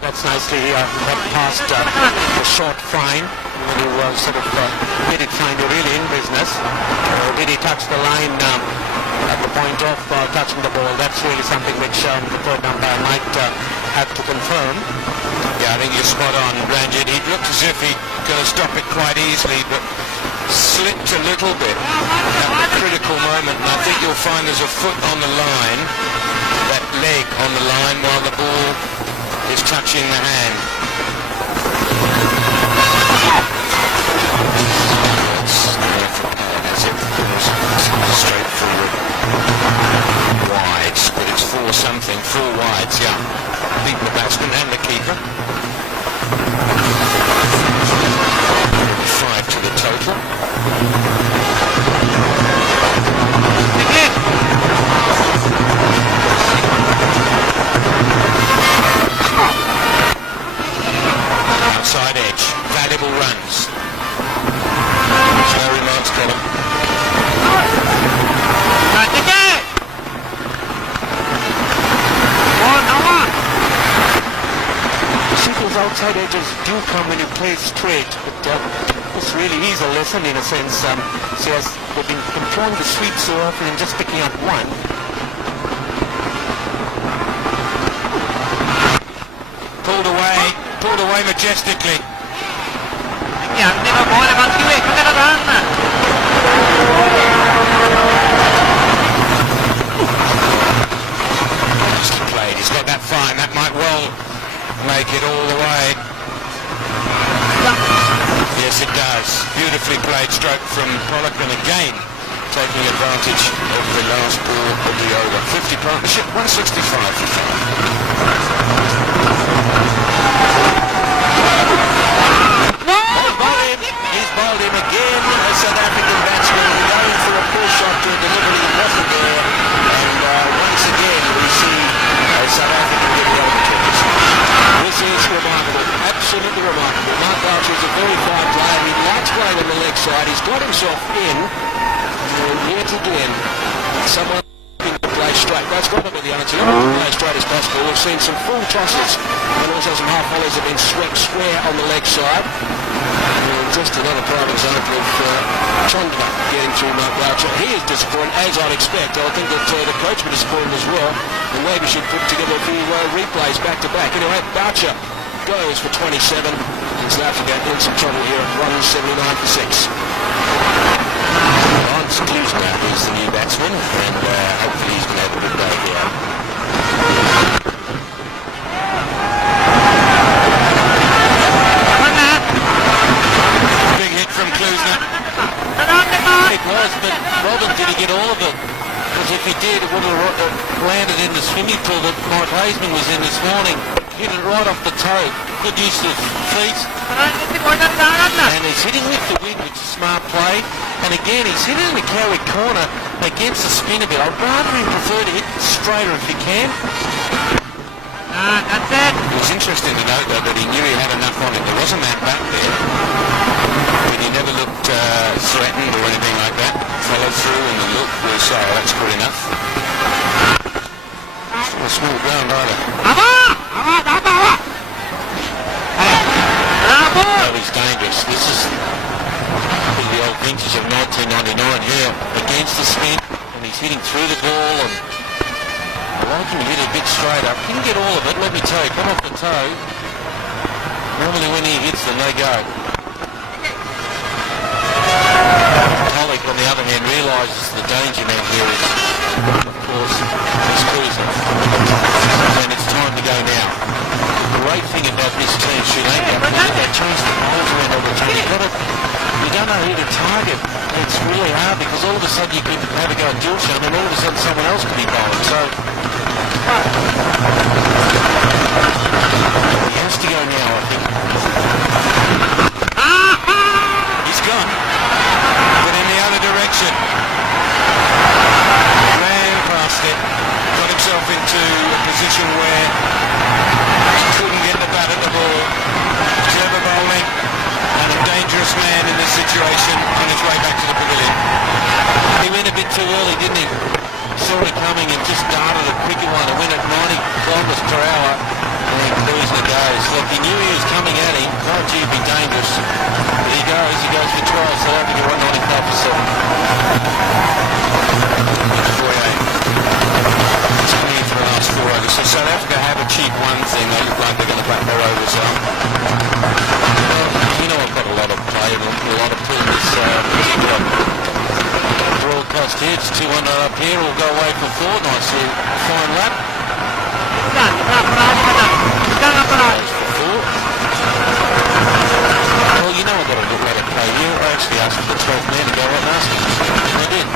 That's nicely past the short fine. When you sort of did it find you really in business. Did he touch the line at the point of touching the ball? That's really something which the third umpire might have to confirm. Yeah, I think you're spot on, Ranjit. He looked as if he's going to stop it quite easily, but slipped a little bit at the critical moment. And I think you'll find there's a foot on the line, that leg on the line, while the ball is touching the hand. Straightforward. Wides, but it's 4 something, 4 wides, yeah. Beat the batsman and the keeper. 5 to the total. Outside edge, valuable runs. No remarks, Colin. Those outside edges do come when you play straight, but this really is a lesson in a sense. So as they've been employing the sweep so often and just picking up one. Pulled away majestically. Nicely played. He's got that fine. That might well make it all the way. Yes, it does. Beautifully played stroke from Pollock, and again taking advantage of the last ball of the over. 50 partnership, 165 for 5. He's bowled him again. A South African batsman going for a pull shot to a delivery that wasn't there. And once again we see a South African get the opportunity. This is remarkable, absolutely remarkable. Mark Boucher is a very fine player. He likes playing on the leg side. He's got himself in, and yet again, someone can play straight. That's got to be the answer. You want to play as straight as possible. We've seen some full tosses and also some half volleys have been swept square on the leg side. And just another prime example of Chandra getting through Mark Boucher. He is disappointed, as I'd expect. I think that the coach would be disappointed as well, and maybe should put together a few replays back to back. Anyway, Boucher goes for 27, and South Africa in some trouble here at 179 for 6. Hans Klusner is the new batsman, and hopefully he's been able to play here. Big hit from Klusner. It was, but Robin, did he get all of it? Because if he did, it would have landed in the swimming pool that Mike Hazeman was in this morning. Hit it right off the toe. Good use of feet. And he's hitting with the wind, which is smart play. And again, he's hitting in the carry corner against the spin a bit. I'd rather him prefer to hit straighter if he can. That's it. It was interesting to note, though, that he knew he had enough on it. There was a man back there, but he never looked threatened or anything like that. Followed through, and the look was, oh, that's good enough. It's not a small ground either. Oh, he's dangerous. This is the old vintage of 1999 here, against the spin, and he's hitting through the ball, and I like him to hit a bit straighter. Didn't get all of it, let me tell you. Come off the toe. Normally when he hits them, they go. Pollock, on the other hand, realises the danger man here is, of course, he's cruising. And it's time to go now. The great thing about this team, Sri Lanka, is that they change the bowls around all the time. You don't know who to target. It's really hard because all of a sudden you could have a go at Dilshan and all of a sudden someone else could be bowling. So he has to go now, I think. He's gone, but in the other direction. Ran past it, got himself into a position where he couldn't get the bat at the ball. Clever bowling, and a dangerous man in this situation on his way back to the pavilion. He went a bit too early, didn't he? Saw it coming and just darted a quicker one. It went at 90 kilometres per hour and losing the days. Look, he knew he was coming at him. Oh, gee, it'd be dangerous. But he goes for 12, so I think he'll run 95 for 7. It's coming in for the last 4 overs. So South Africa have achieved one thing. They look like they're going to back their overs on. You know, I've got a lot of play and a lot of pull this particular broadcast here. It's 2-1 up here. We'll go away for 4. Nice little fine lap. Well, you know I've got a good lot of play here. I actually asked for the 12th man to go right and ask him. And I did.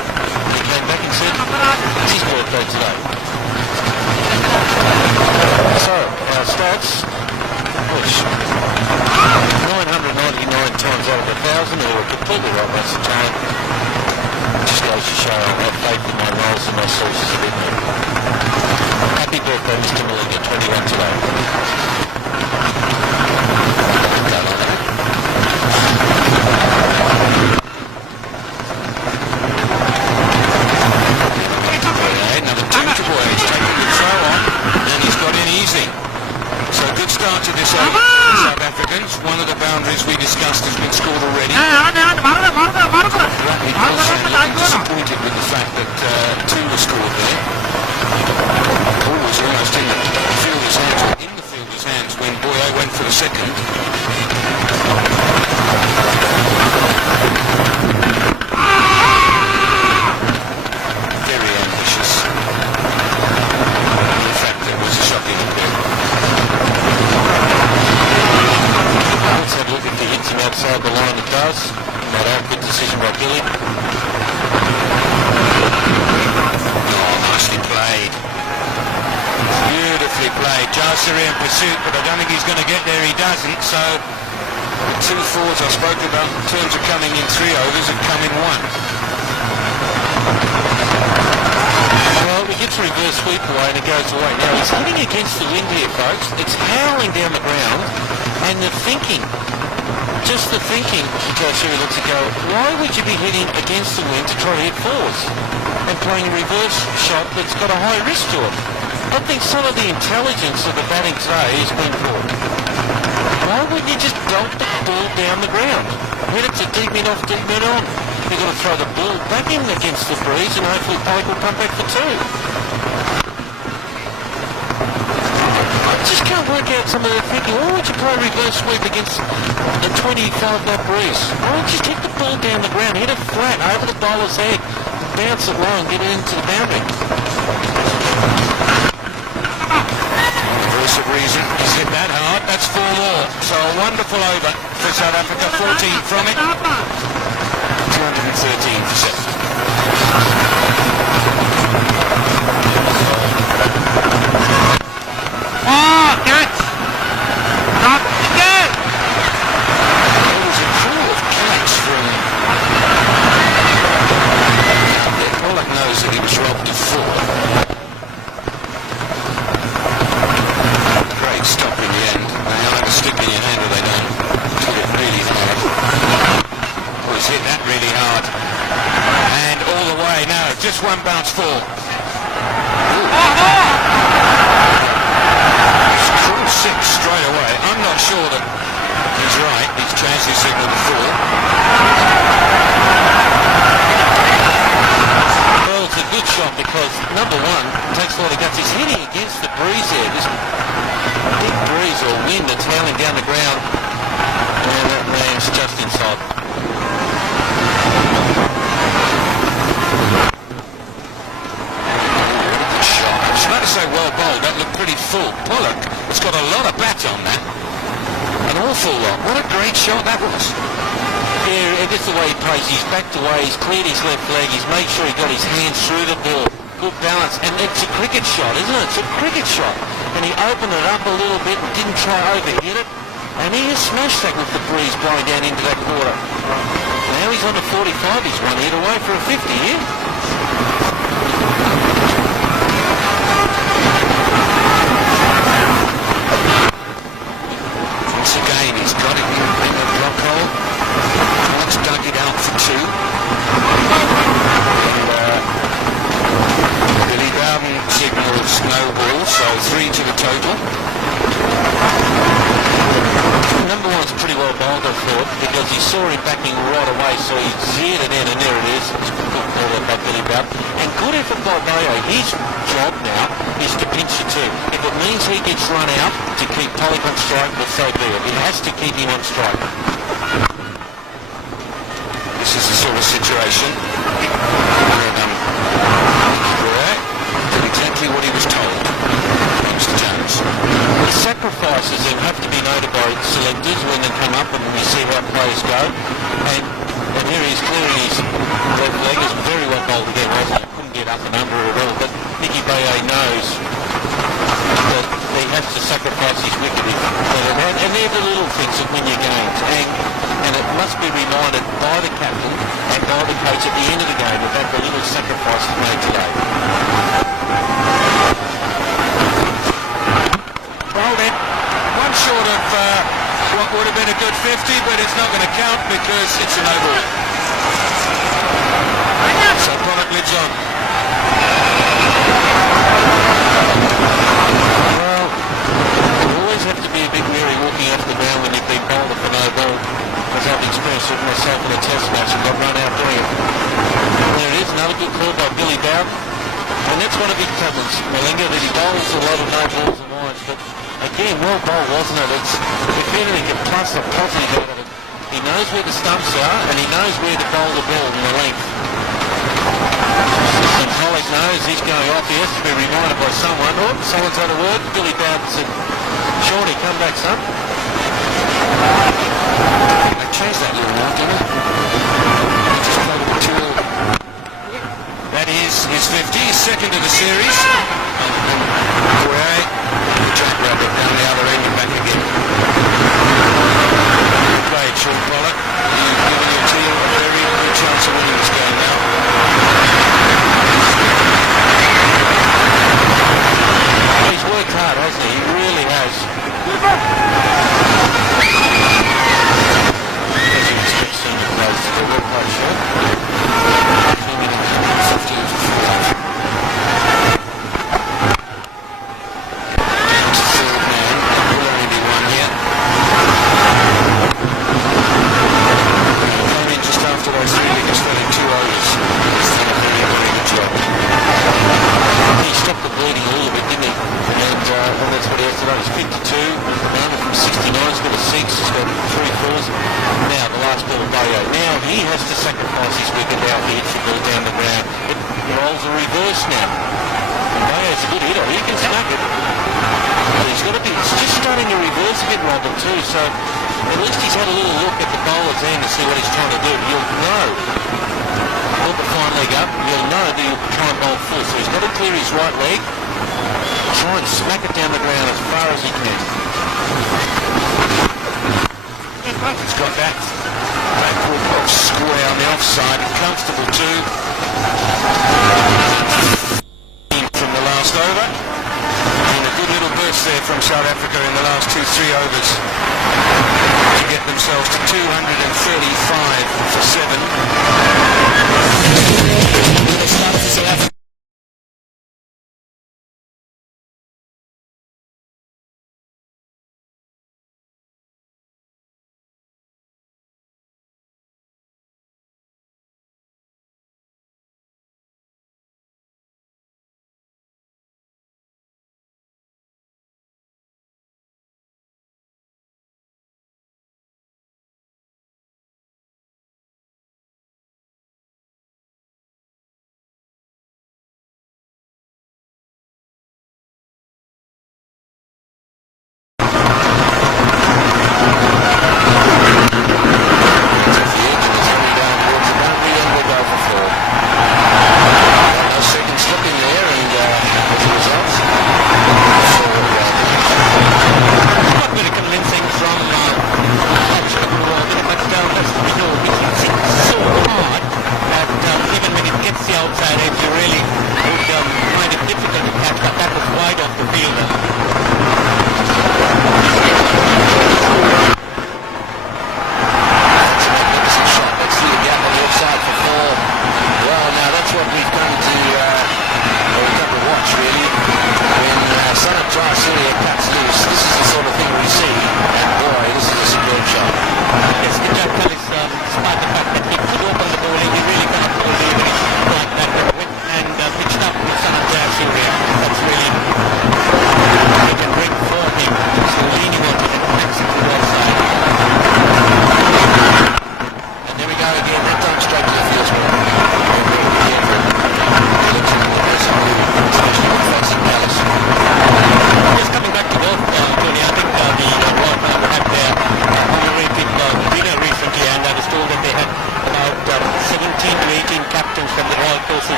He came back and said, it's his birthday today. So, our stats, which 999 times out of 1,000, or completely right most of the time. Just goes to show I have faith in my roles and my sources of income. Happy birthday, Mr. Malinga, 21 today. Number 2 to boy, he's taking the throw on, and he's got in easy. So good start to this over for the South Africans. One of the boundaries we discussed has been scored already. Disappointed with the fact that 2 were scored there. Ball was almost in the fielder's hands, or in the fielder's hands when Boye went for the second. Very ambitious. In fact, it was a shocking affair. Let's have a look if he hits him outside the line. It does. Not out. Good decision by Gilly. Oh, nicely played. Beautifully played. Jasiri in pursuit, but I don't think he's going to get there. He doesn't. So the 2 fours I spoke about in terms of coming in 3 overs have come in 1. Well, we get to reverse sweep away and it goes away. Now he's hitting against the wind here, folks. It's howling down the ground, and they're thinking, just the thinking, Tertiary looks ago, why would you be hitting against the wind to try to hit fours and playing a reverse shot that's got a high risk to it? I think some of the intelligence of the batting today has been poor. Why wouldn't you just bolt the ball down the ground? Hit it to deep mid off, deep mid on. You've got to throw the ball back in against the breeze and hopefully Pollock will come back for two. I just can't work out some of the thinking. Why would you play a reverse sweep against a 25-knot breeze? Why don't you take the ball down the ground, hit it flat over the bowler's head, bounce it low and get it into the boundary? Voice of reason. He's hit that hard. That's 4 more. So a wonderful over for South Africa. 14 from it. 213 for 7. Oh, catch! Not again! There was a pool of catch from... Pollock knows that he was robbed of 4. Great stop in the end. They either stick in your hand or they don't. Hit it really hard. Oh, he's hit that really hard. And all the way. No, just one bounce fall. Cruel 6 straight away. I'm not sure that he's right. He's changed his signal before. Well, it's a good shot because, number one, takes a lot of guts. He's hitting against the breeze there. This big breeze or wind that's howling down the ground. And that lands just inside. I was about to say well bowled, that looked pretty full. Pollock has got a lot of bat on that. An awful lot. What a great shot that was. Yeah, and just the way he plays, he's backed away, he's cleared his left leg, he's made sure he got his hands through the ball. Good balance, and it's a cricket shot, isn't it? It's a cricket shot. And he opened it up a little bit and didn't try to overhit it. And he has smashed that with the breeze blowing down into that quarter. Now he's on to 45, he's 1 hit away for a 50 here. Once again, he's got it in the block hole. Pollock's dug it out for 2. And Billy Bowden signals no ball, so 3 to the total. Number one's pretty well bowled, I thought, because he saw him backing right away, so he zeered it in, and there it is. It's a good call by Billy Bowden. And good effort by Bayo. His job now is to pinch the 2. If it means he gets run out to keep Pollock on strike, well, so be it. It has to keep him on strike. This is the sort of situation where did exactly what he was told. Mr. Jones. The sacrifices that have to be noted by selectors when they come up and we see how players go. And here he is clearing his left leg. Is very well bowled again, wasn't it? Couldn't get up and under it at all. But Nicky Baye knows that he has to sacrifice his wicket. And they're the little things that win your games. And it must be reminded by the captain and by the coach at the end of the game about the little sacrifices made today. Well then, one short of what would have been a good 50, but it's not going to count because it's an over. So Pollock lives on. Well, you always have to be a bit wary walking off the ground when you've been bowled for no ball, as I've experienced it myself in a test match and got run out doing it. There it is, another good call by Billy Bowden. And that's one of his problems, Malinga, that he bowls a lot of no balls and wides, but again, well bowled, wasn't it? It's, if anything, a plus a positive out of it. He knows where the stumps are, and he knows where to bowl the ball in the length. And Pollock knows he's going off. He has to be reminded by someone. Oh, someone's had a word. Billy Bowden said, "Shorty, come back, son." They changed that little more, didn't they? They just played it till... That is his 50, his second of the series. Away. Jackrabbit down the other end and back again. Good play, Sean Pollock. You've given your team a very good chance of winning this game now. He's worked hard, hasn't he? He really has. 6, he's got 3 falls. Now the last ball, Bayo. Now he has to sacrifice his wicket now if he hits the ball down the ground. It rolls a reverse now. Bayo's a good hitter, he can snag it. But he's got to be, it's just starting to reverse a bit, Robert, too, so at least he's had a little look at the bowler's end to see what he's trying to do. You'll know. Put the fine leg up, you'll know that he'll try and bowl full. So he's got to clear his right leg, try and smack it down the ground as far as he can. He's got that backward box square on the offside, comfortable too. From the last over, and a good little burst there from South Africa in the last 2-3 overs to get themselves to 235 for 7.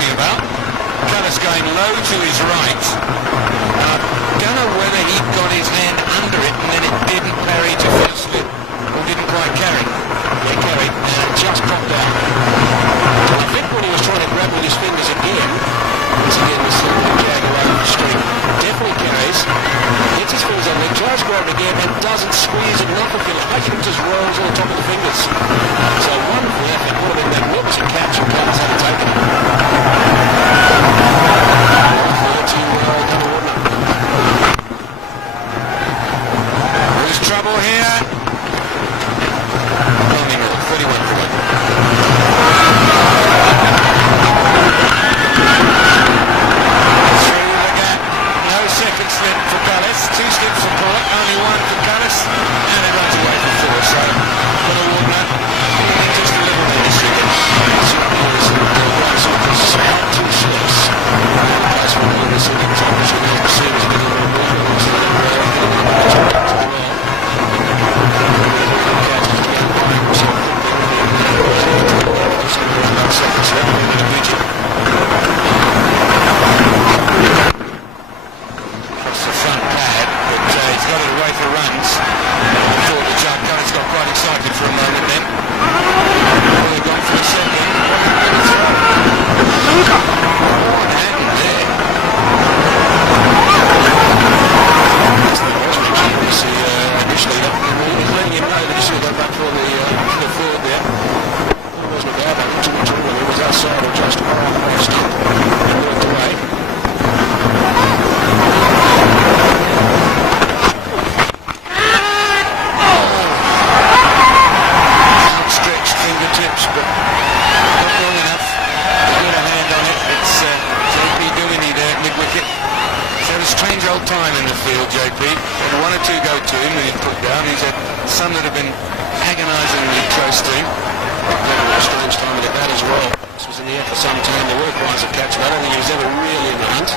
talking about. Callis going low to his right. I don't know whether he got his hand under it and then it didn't parry to first slip, or didn't quite carry. It carried and it just popped out. I think when he was trying to grab with his fingers again, once again the slippery jag away from the string, definitely carries, hits his fingers on it, tries to grab it again and doesn't squeeze it, nothing feels like it just rolls on the top of the fingers. So wonderful effort, would have been a magnificent catch and Callis had to take it. There's trouble here. Only more, 31 for one. Through the gap, no second slip for Callis, 2 slips for Pollock, only 1 for Callis, and it runs away for 4, so for the Warner, just a little bit of second. Two slips. That's one of the second championship of the series, a little bit across the front pad, but he's got it away for runs. I thought the judge Callis got quite excited for a moment then. They've gone for a second. What happened there? Initially, letting him know that he should have gone back for the forward there. It wasn't about that, too much over. It was outside or just past and walked away. Outstretched fingertips, but not long enough to get a hand on it. It's JP Dooney there, mid-wicket. He's had a strange old time in the field, JP. Had 1 or 2 go to him when he put down. He's had some that have been agonisingly close to him. A strange time with the bat as well. This was in the air for some time. There were quite a catch, but I don't think he was ever really in the hunt.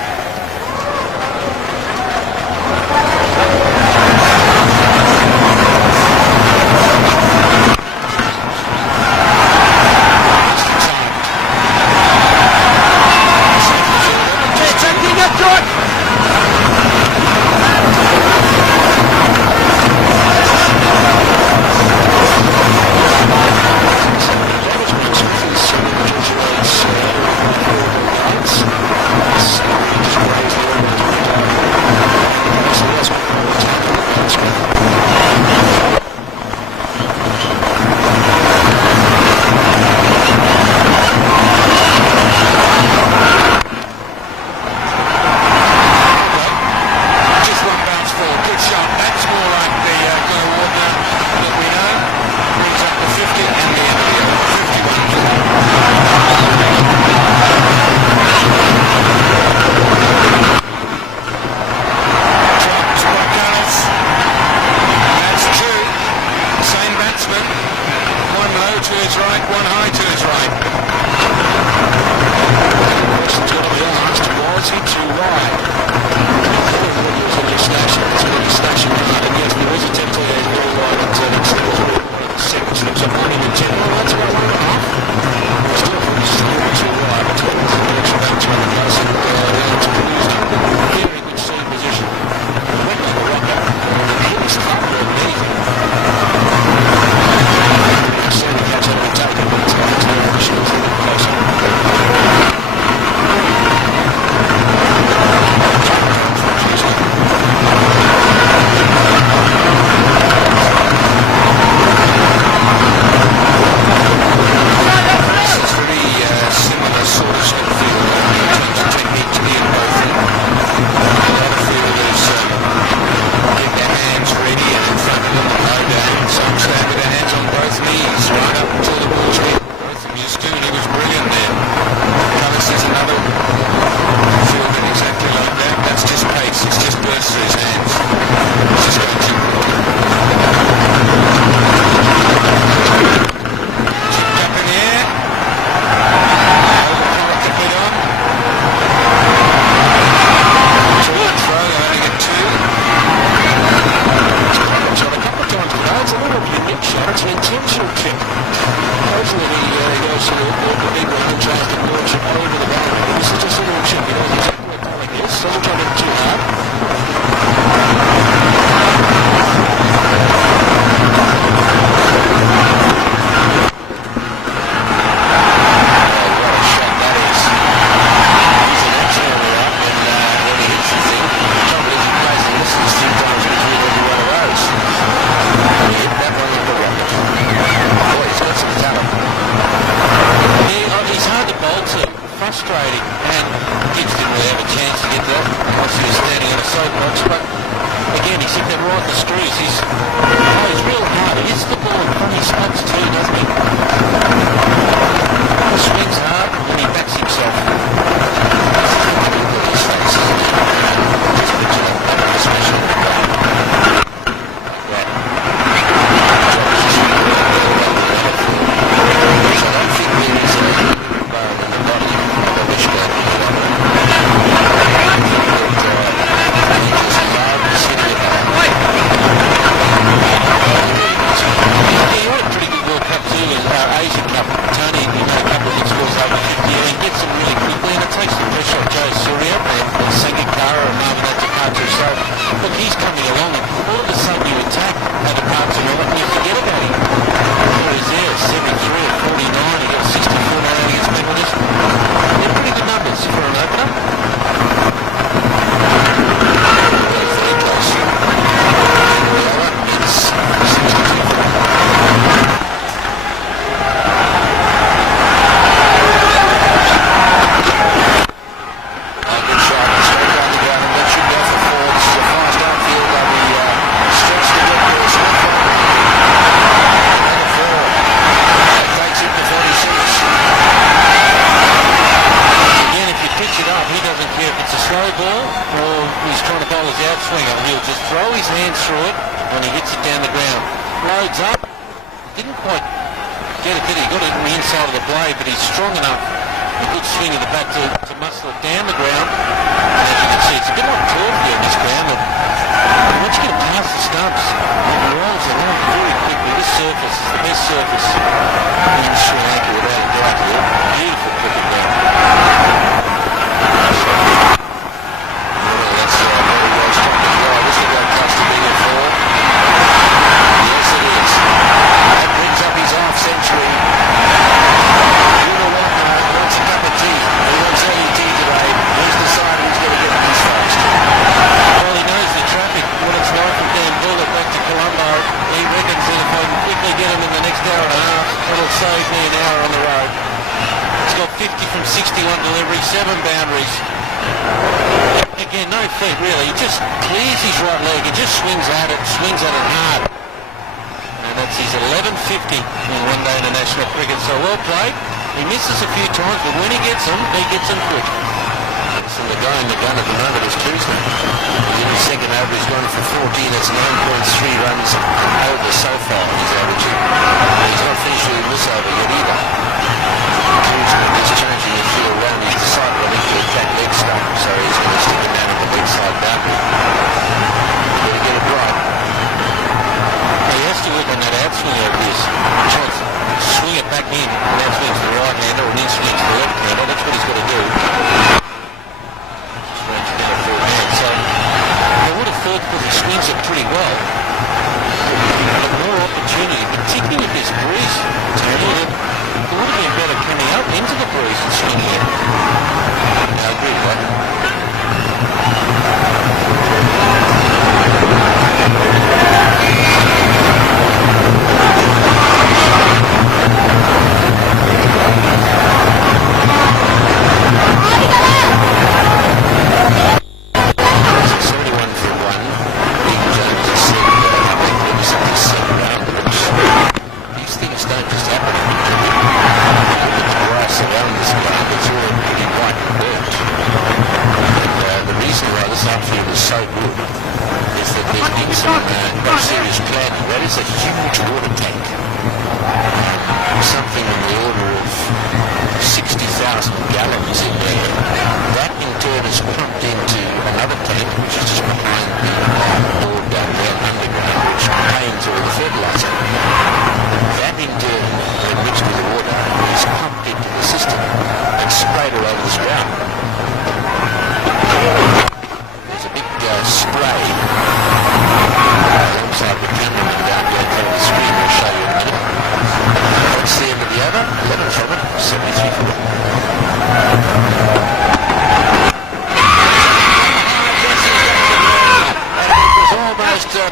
frustrating, and Gibbs didn't really have a chance to get to that. Obviously he was standing on a soapbox, but again, he's hit that right in the screws. He's real hard. He hits the ball in funny spots too, doesn't he? He swings hard and he backs himself. His face, isn't it? Just picture that special.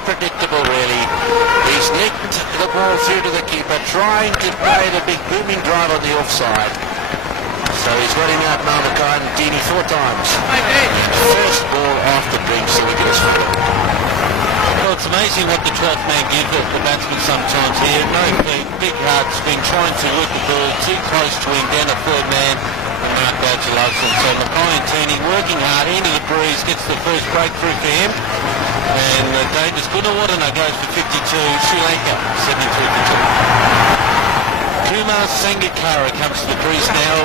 predictable really. He's nicked the ball through to the keeper, trying to play the big booming drive on the offside. So he's got him out Marmakai and Dini 4 times. First ball after drink, so we get his foot. Well, it's amazing what the 12th man gives the batsman sometimes here. No big heart's been trying to look the ball too close to him, down a third man, and Mark Boucher loves it. So Mackay and Tini working hard into the breeze, gets the first breakthrough for him. And Davis Gunawadana goes for 52, Sri Lanka 73 for 2. Kumar Sangakkara comes to the crease now,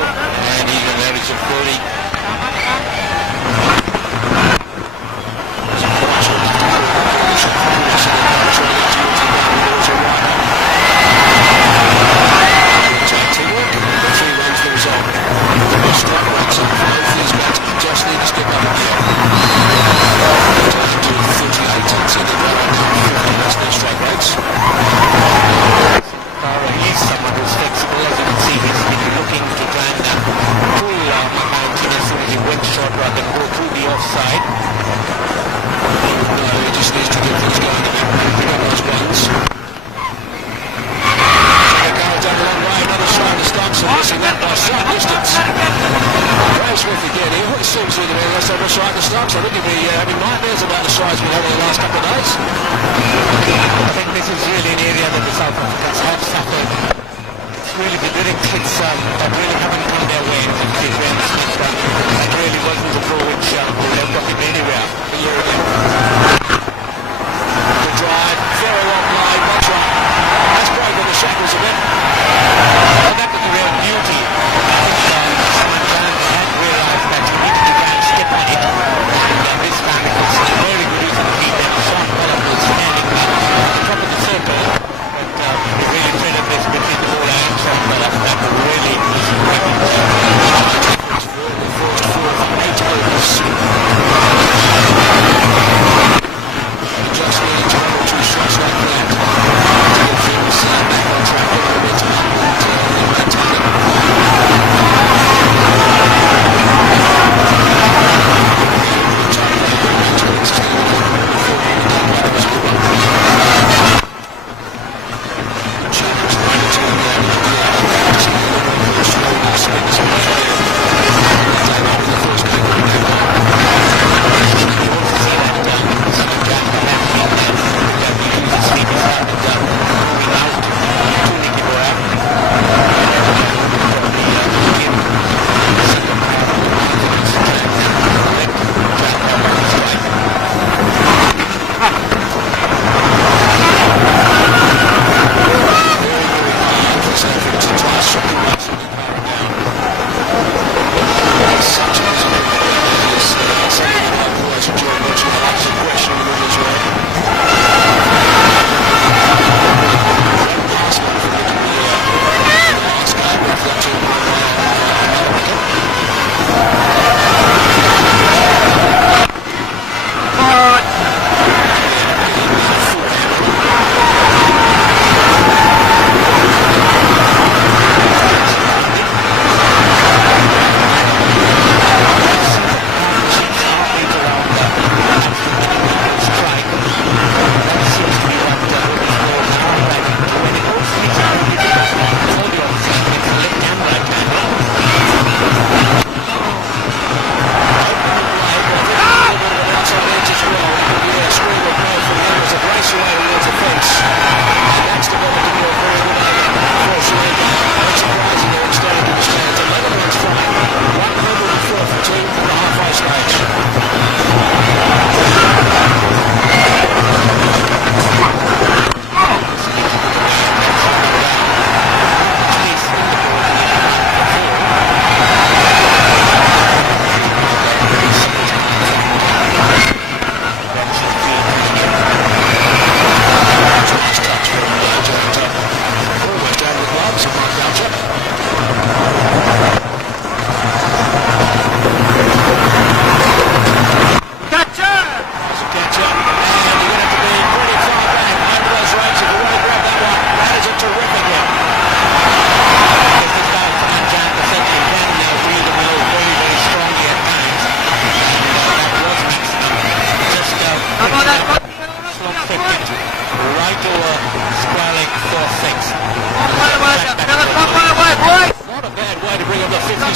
and he's an average of 40.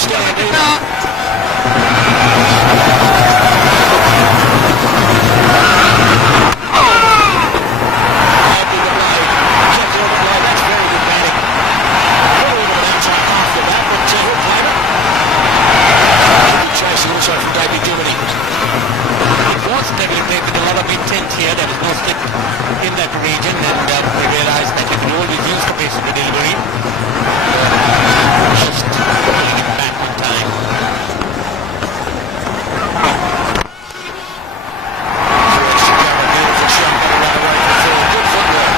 stand either. That's very dramatic. A little bit of an outside after that, but he'll play it. Good chase also from David Dimity. It was negative there with a lot of intent here. There was no slip in that region, and we realised that if you always use the pace of the delivery, just putting it back on time. Beautiful shot by the runaway for Phil. Good footwork.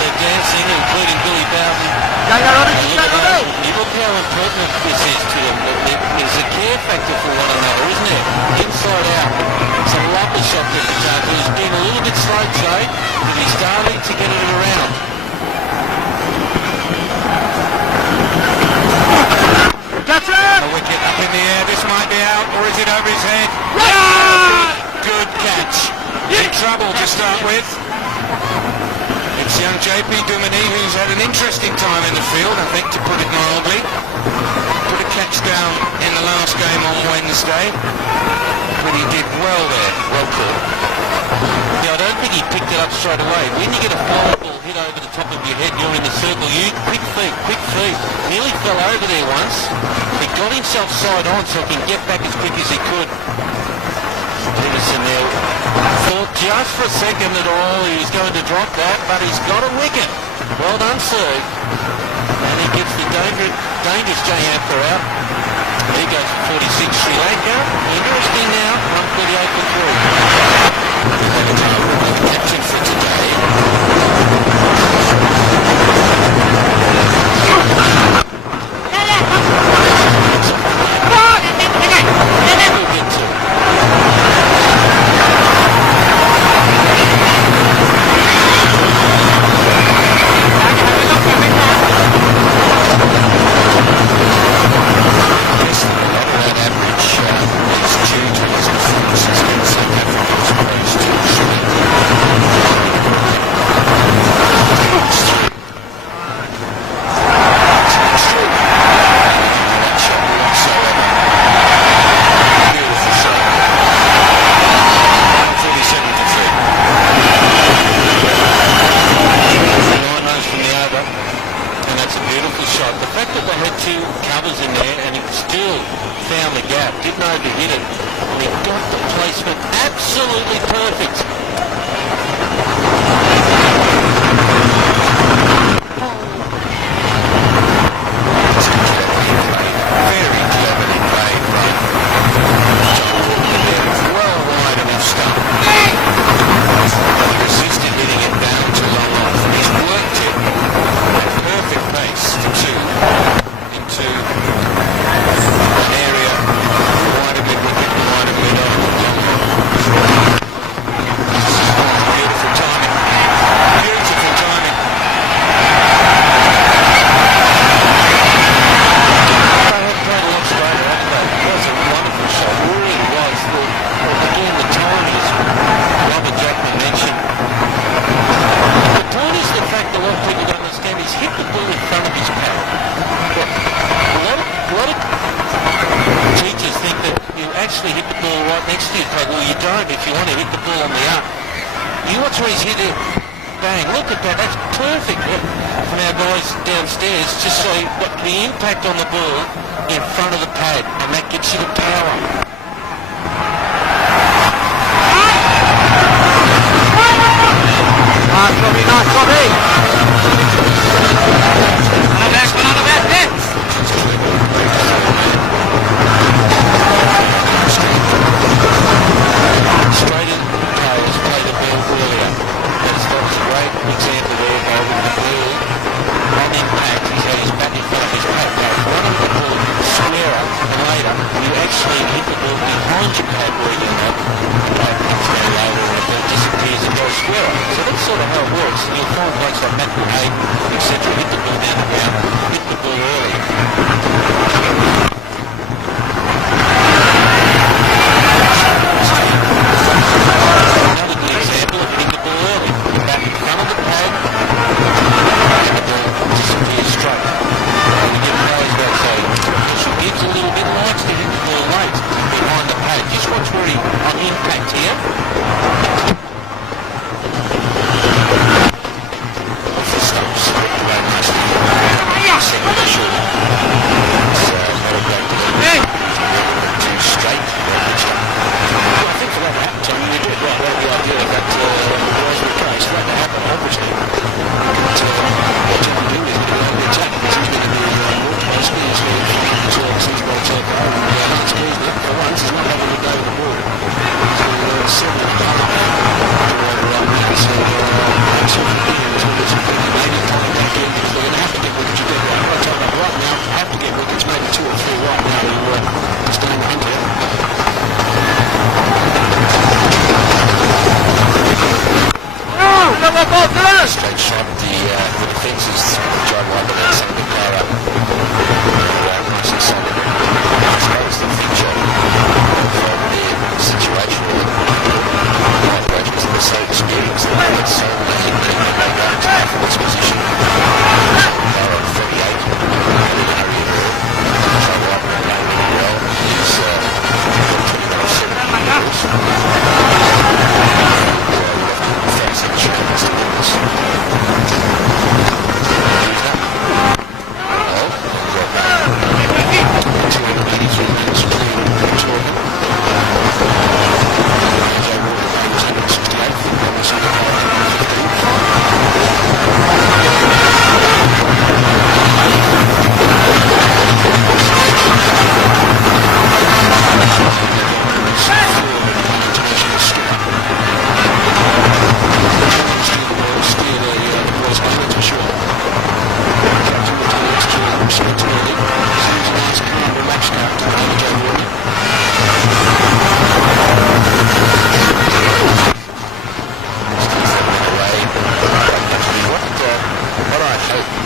They're dancing, including Billy Bowden. Look how important this is to them. There's a care factor for one another, isn't there? Inside out. It's a lovely shot there for Taku. He's been a little bit slow today, but he's starting to get it around. A wicket up in the air. This might be out, or is it over his head? Good catch. In trouble to start with. It's young JP Duminy, who's had an interesting time in the field, I think, to put it mildly. Put a catch down in the last game on Wednesday, but he did well there. Well caught. Yeah, I don't think he picked it up straight away. When you get a fly ball hit over the top of your head, you're in the circle. You quick feet. Nearly fell over there once. He got himself side on so he can get back as quick as he could. Peterson there thought just for a second that he was going to drop that, but he's got a wicket. Well done, sir. And he gets the dangerous Jay Ampere out. He goes for 46 Sri Lanka. Interesting now, 138 for 3. Captain for today. We'll get to it. Yes, a lot of that average is due to his performances against South Africa as opposed to Sri Lanka. Beautiful shot. 47 to 3. 9 runs from the over, and that's a beautiful shot. The fact that they had two covers in there and he still found the gap, didn't overhit it, and he got the placement absolutely perfect. Very cleverly played from John Walker there. Well wide enough stump. He resisted hitting it down to long off. He's worked it at perfect pace into an area wide of mid-wicket, wide of mid-off. Beautiful timing. Beautiful timing. They had played a lot straighter, haven't they? It was a wonderful shot, it really was. Again, the time is, Robert Jackman mentioned. The point is the fact that a lot of people don't understand, he's hit the ball in front of his pad. A lot of teachers think that you actually hit the ball right next to your pad. Well, you don't if you want to hit the ball on the up. You watch where he's hit it. Bang, look at that, that's perfect from our guys downstairs, just so you've got the impact on the ball in front of the pad, and that gives you the power. Nice, Bobby. Straight in tails, played the ball earlier. That was a great example there by with the ball on impact. He's had his back in front of his pad. Now, if you want to hit the ball squarer and later, you actually hit the ball behind your pad where you know the pad comes down lower and the ball disappears and goes squarer. So that's sort of how it works. And you'll find blokes like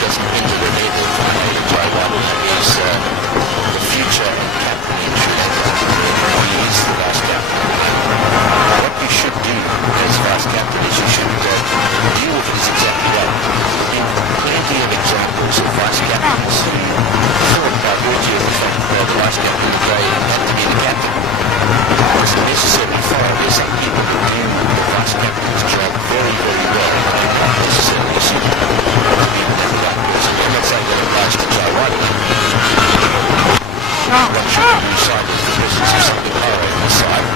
doesn't enter the net in finale. Jai Wadana is the future captain in Sri Lanka. He is the vice captain. What you should do as vice captain is you should deal with it exactly that. There have been plenty of examples of vice captains who thought by virtue of the fact that the vice captain they had to be the captain. It wasn't necessarily fair. There's some people who do the vice captain's job very, very well. I do not necessarily assume to be the right person. I'm not saying that applies to Jai Wadana. One should be decided as the presence of something lower on the side.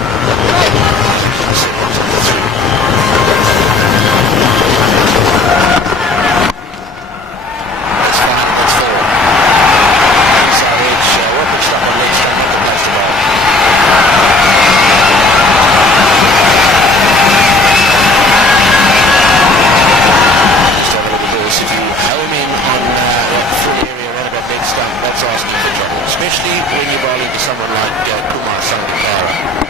That's fine, that's fair. Inside edge, what pitched up on leg stump to place the ball. Just have a look at this. If you home in on that full area around about leg stump, that's asking for trouble. Especially when you're bowling to someone like Kumar Sangakkara.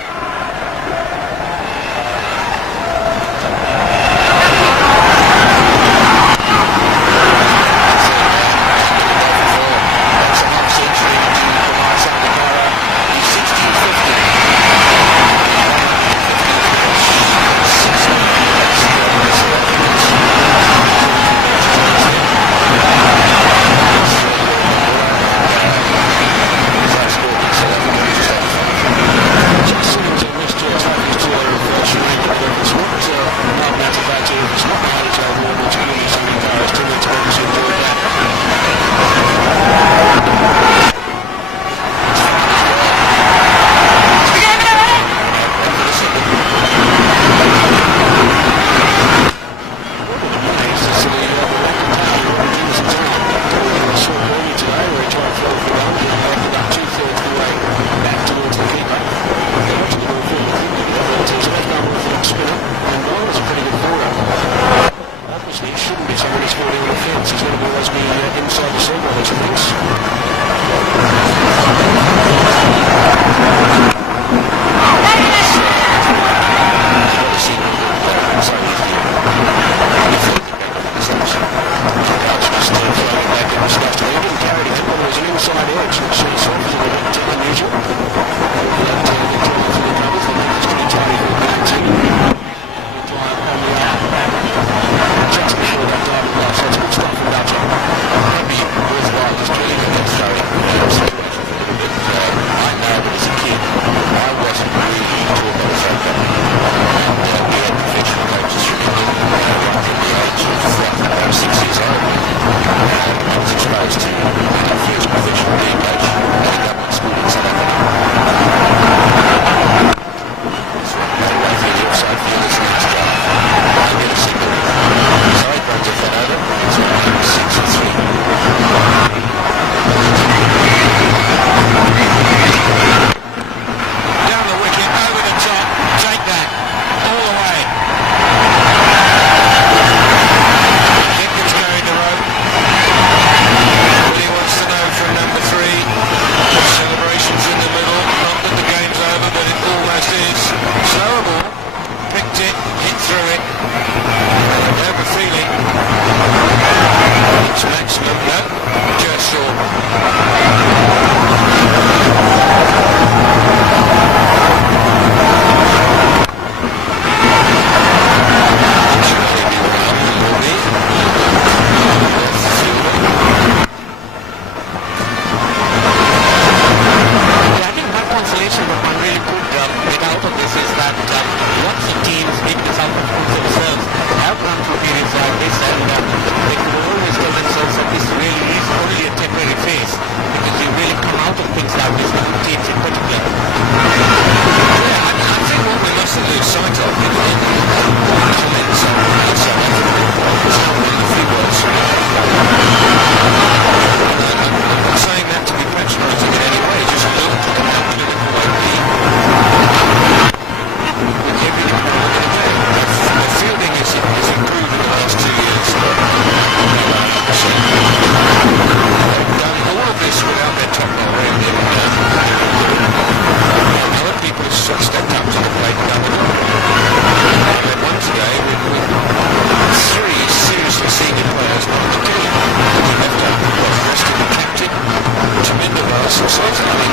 themselves. I mean,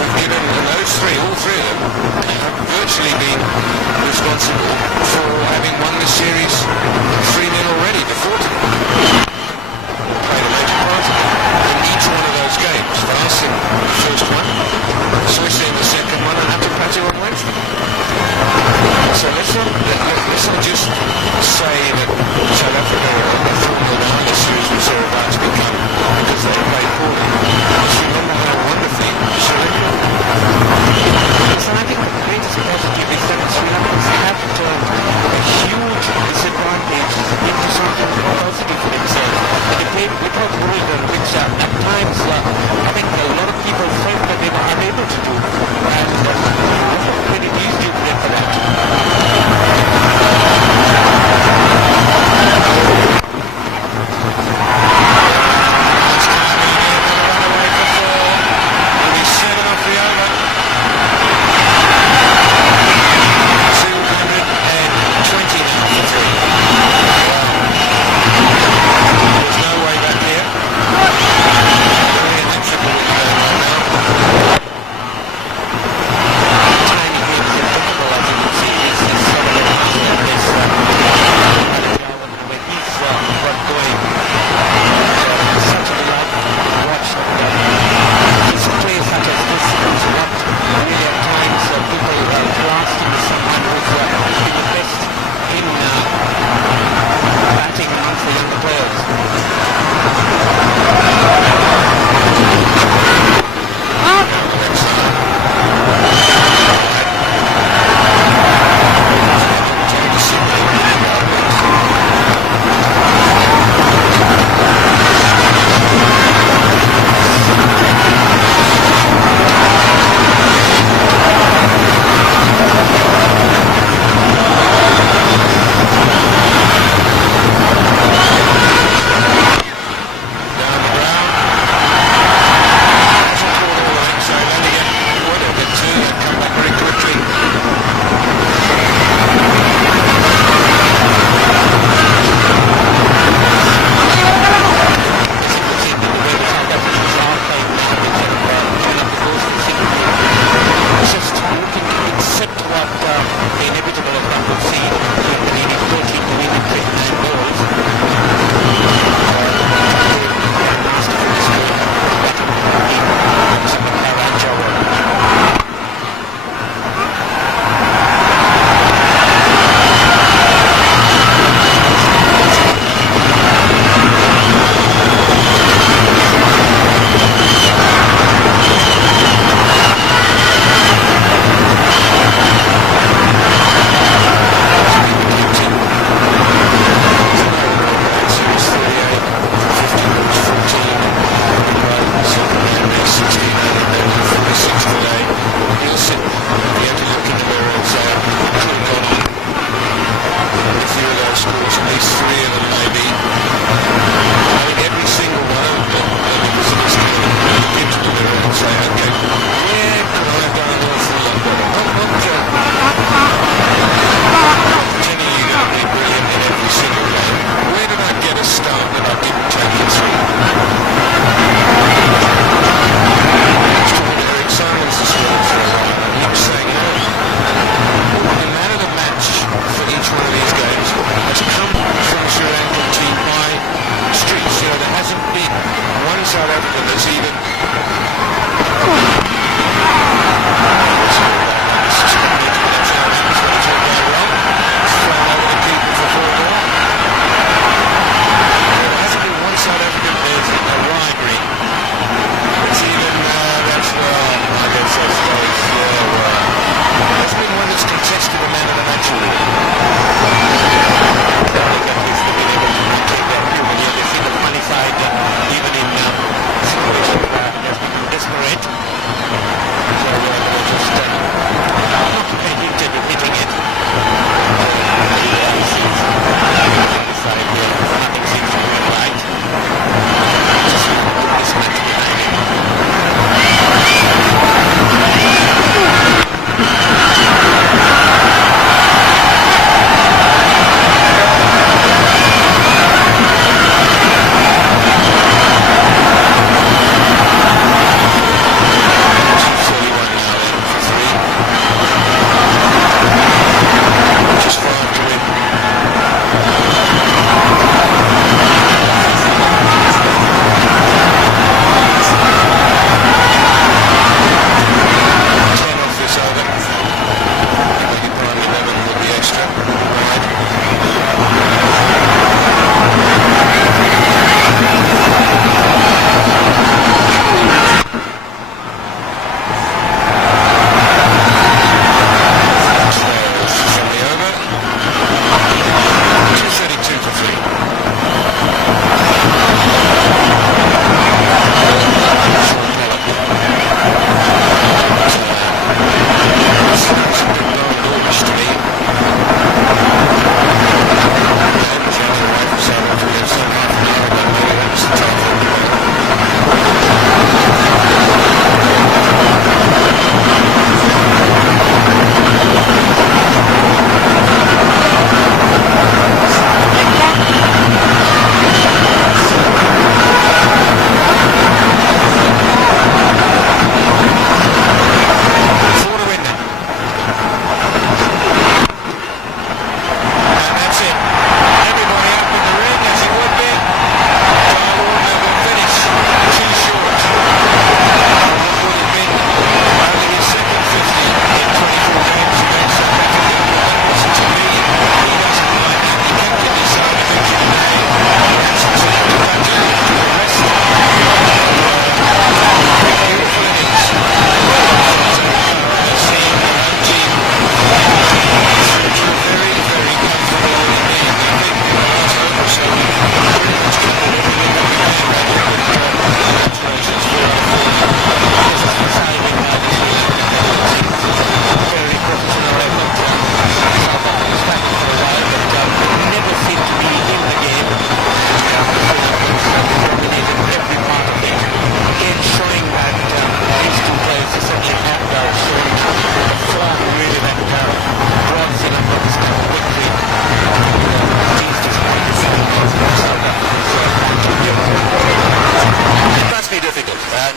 we've given those three, all three of them, have virtually been responsible for having won the series 3-0 already before today. Played a major part in each one of those games. For us in the first one, Switzerland in the second one, and Hatupatu on Wednesday. So let's not just say that South Africa are falling down the series which they're about to become because they played poorly. Let's remember how wonderfully Sri Lanka. So I think the greatest positive is that Sri Lankans have turned a huge disadvantage into something positive for themselves. They played without Murugan, which at times I think a lot of people felt that they were unable to do. And credit is due to them for that.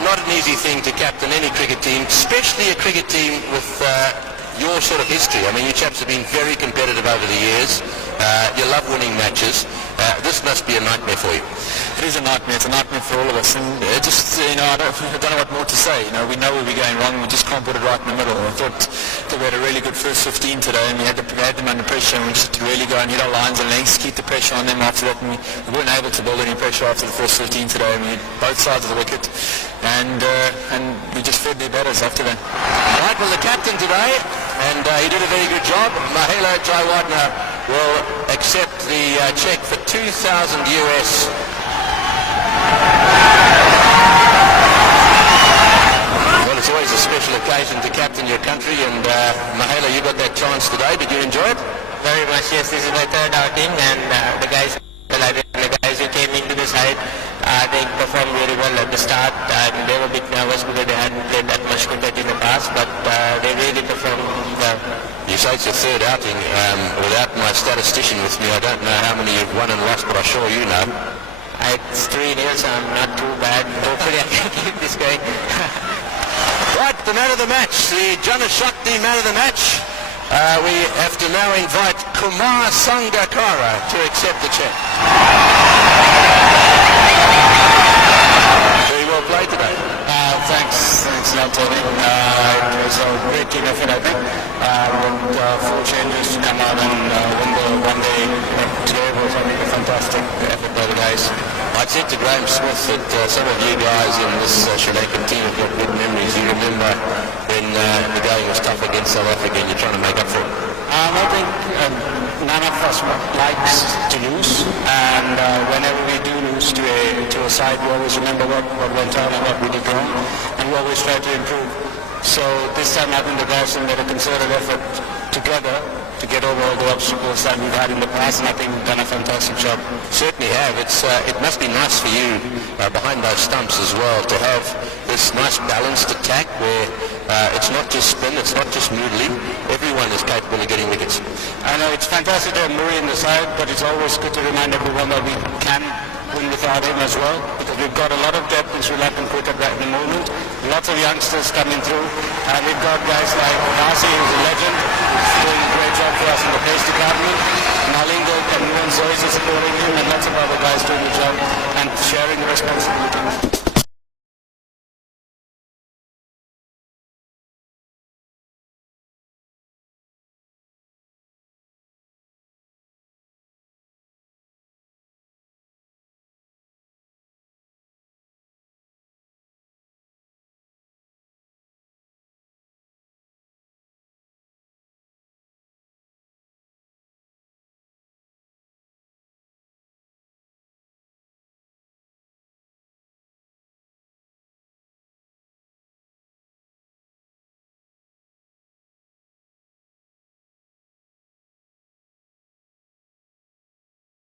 Not an easy thing to captain any cricket team, especially a cricket team with your sort of history. I mean, you chaps have been very competitive over the years. You love winning matches. This must be a nightmare for you. It is a nightmare. It's a nightmare for all of us. And just, I don't know what more to say. We know where we're going wrong. We just can't put it right in the middle. I thought that we had a really good first 15 today, and we had them under pressure, and we just had to really go and hit our lines and lengths, keep the pressure on them after that. And we weren't able to build any pressure after the first 15 today. And we hit both sides of the wicket, and we just fed their batters after that. Right, well, the captain today, and he did a very good job. Mahela Jayawardena will accept the cheque for $2,000 US. Well, it's always a special occasion to captain your country, and Mahela, you got that chance today. Did you enjoy it? Very much, yes. This is my third outing, and the guys who came into the side, they performed very well at the start, and they were a bit nervous because they hadn't played that much cricket in the past, but they really performed well. You say it's your third outing. Without my statistician with me, I don't know how many you've won and lost, but I'm sure you know. It's 3 years, so I'm not too bad. Hopefully I can keep this going. Right, the man of the match, the Janashakti man of the match. We have to now invite Kumar Sangakkara to accept the cheque. Very well played today. Thanks, Anthony. It was a great team effort, I think. But 4 changes to come out and win the one-day today was, I think, a fantastic effort by the guys. I said to Graham Smith that some of you guys in this Sri Lankan team have got good memories. You remember when the going was tough against South Africa and you're trying to make up for it? I think none of us likes to lose, and whenever we do lose to a side, we always remember what went on and what we did wrong, and we always try to improve. So this time I think the guys made a concerted effort together to get over all the obstacles that we've had in the past, and I think we've done a fantastic job. Certainly have. It must be nice for you behind those stumps as well to have this nice balanced attack where it's not just spin, it's not just noodling. Everyone is capable of getting wickets. I know it's fantastic to have Murray in the side, but it's always good to remind everyone that we can win without him as well, because we've got a lot of depth in Sri Lankan cricket right at the moment. Lots of youngsters coming through, and we've got guys like Nasi, who's a legend, who's doing a great job for us in the pace department. Malingo and Zoe is supporting him, and lots of other guys doing the job and sharing the responsibility.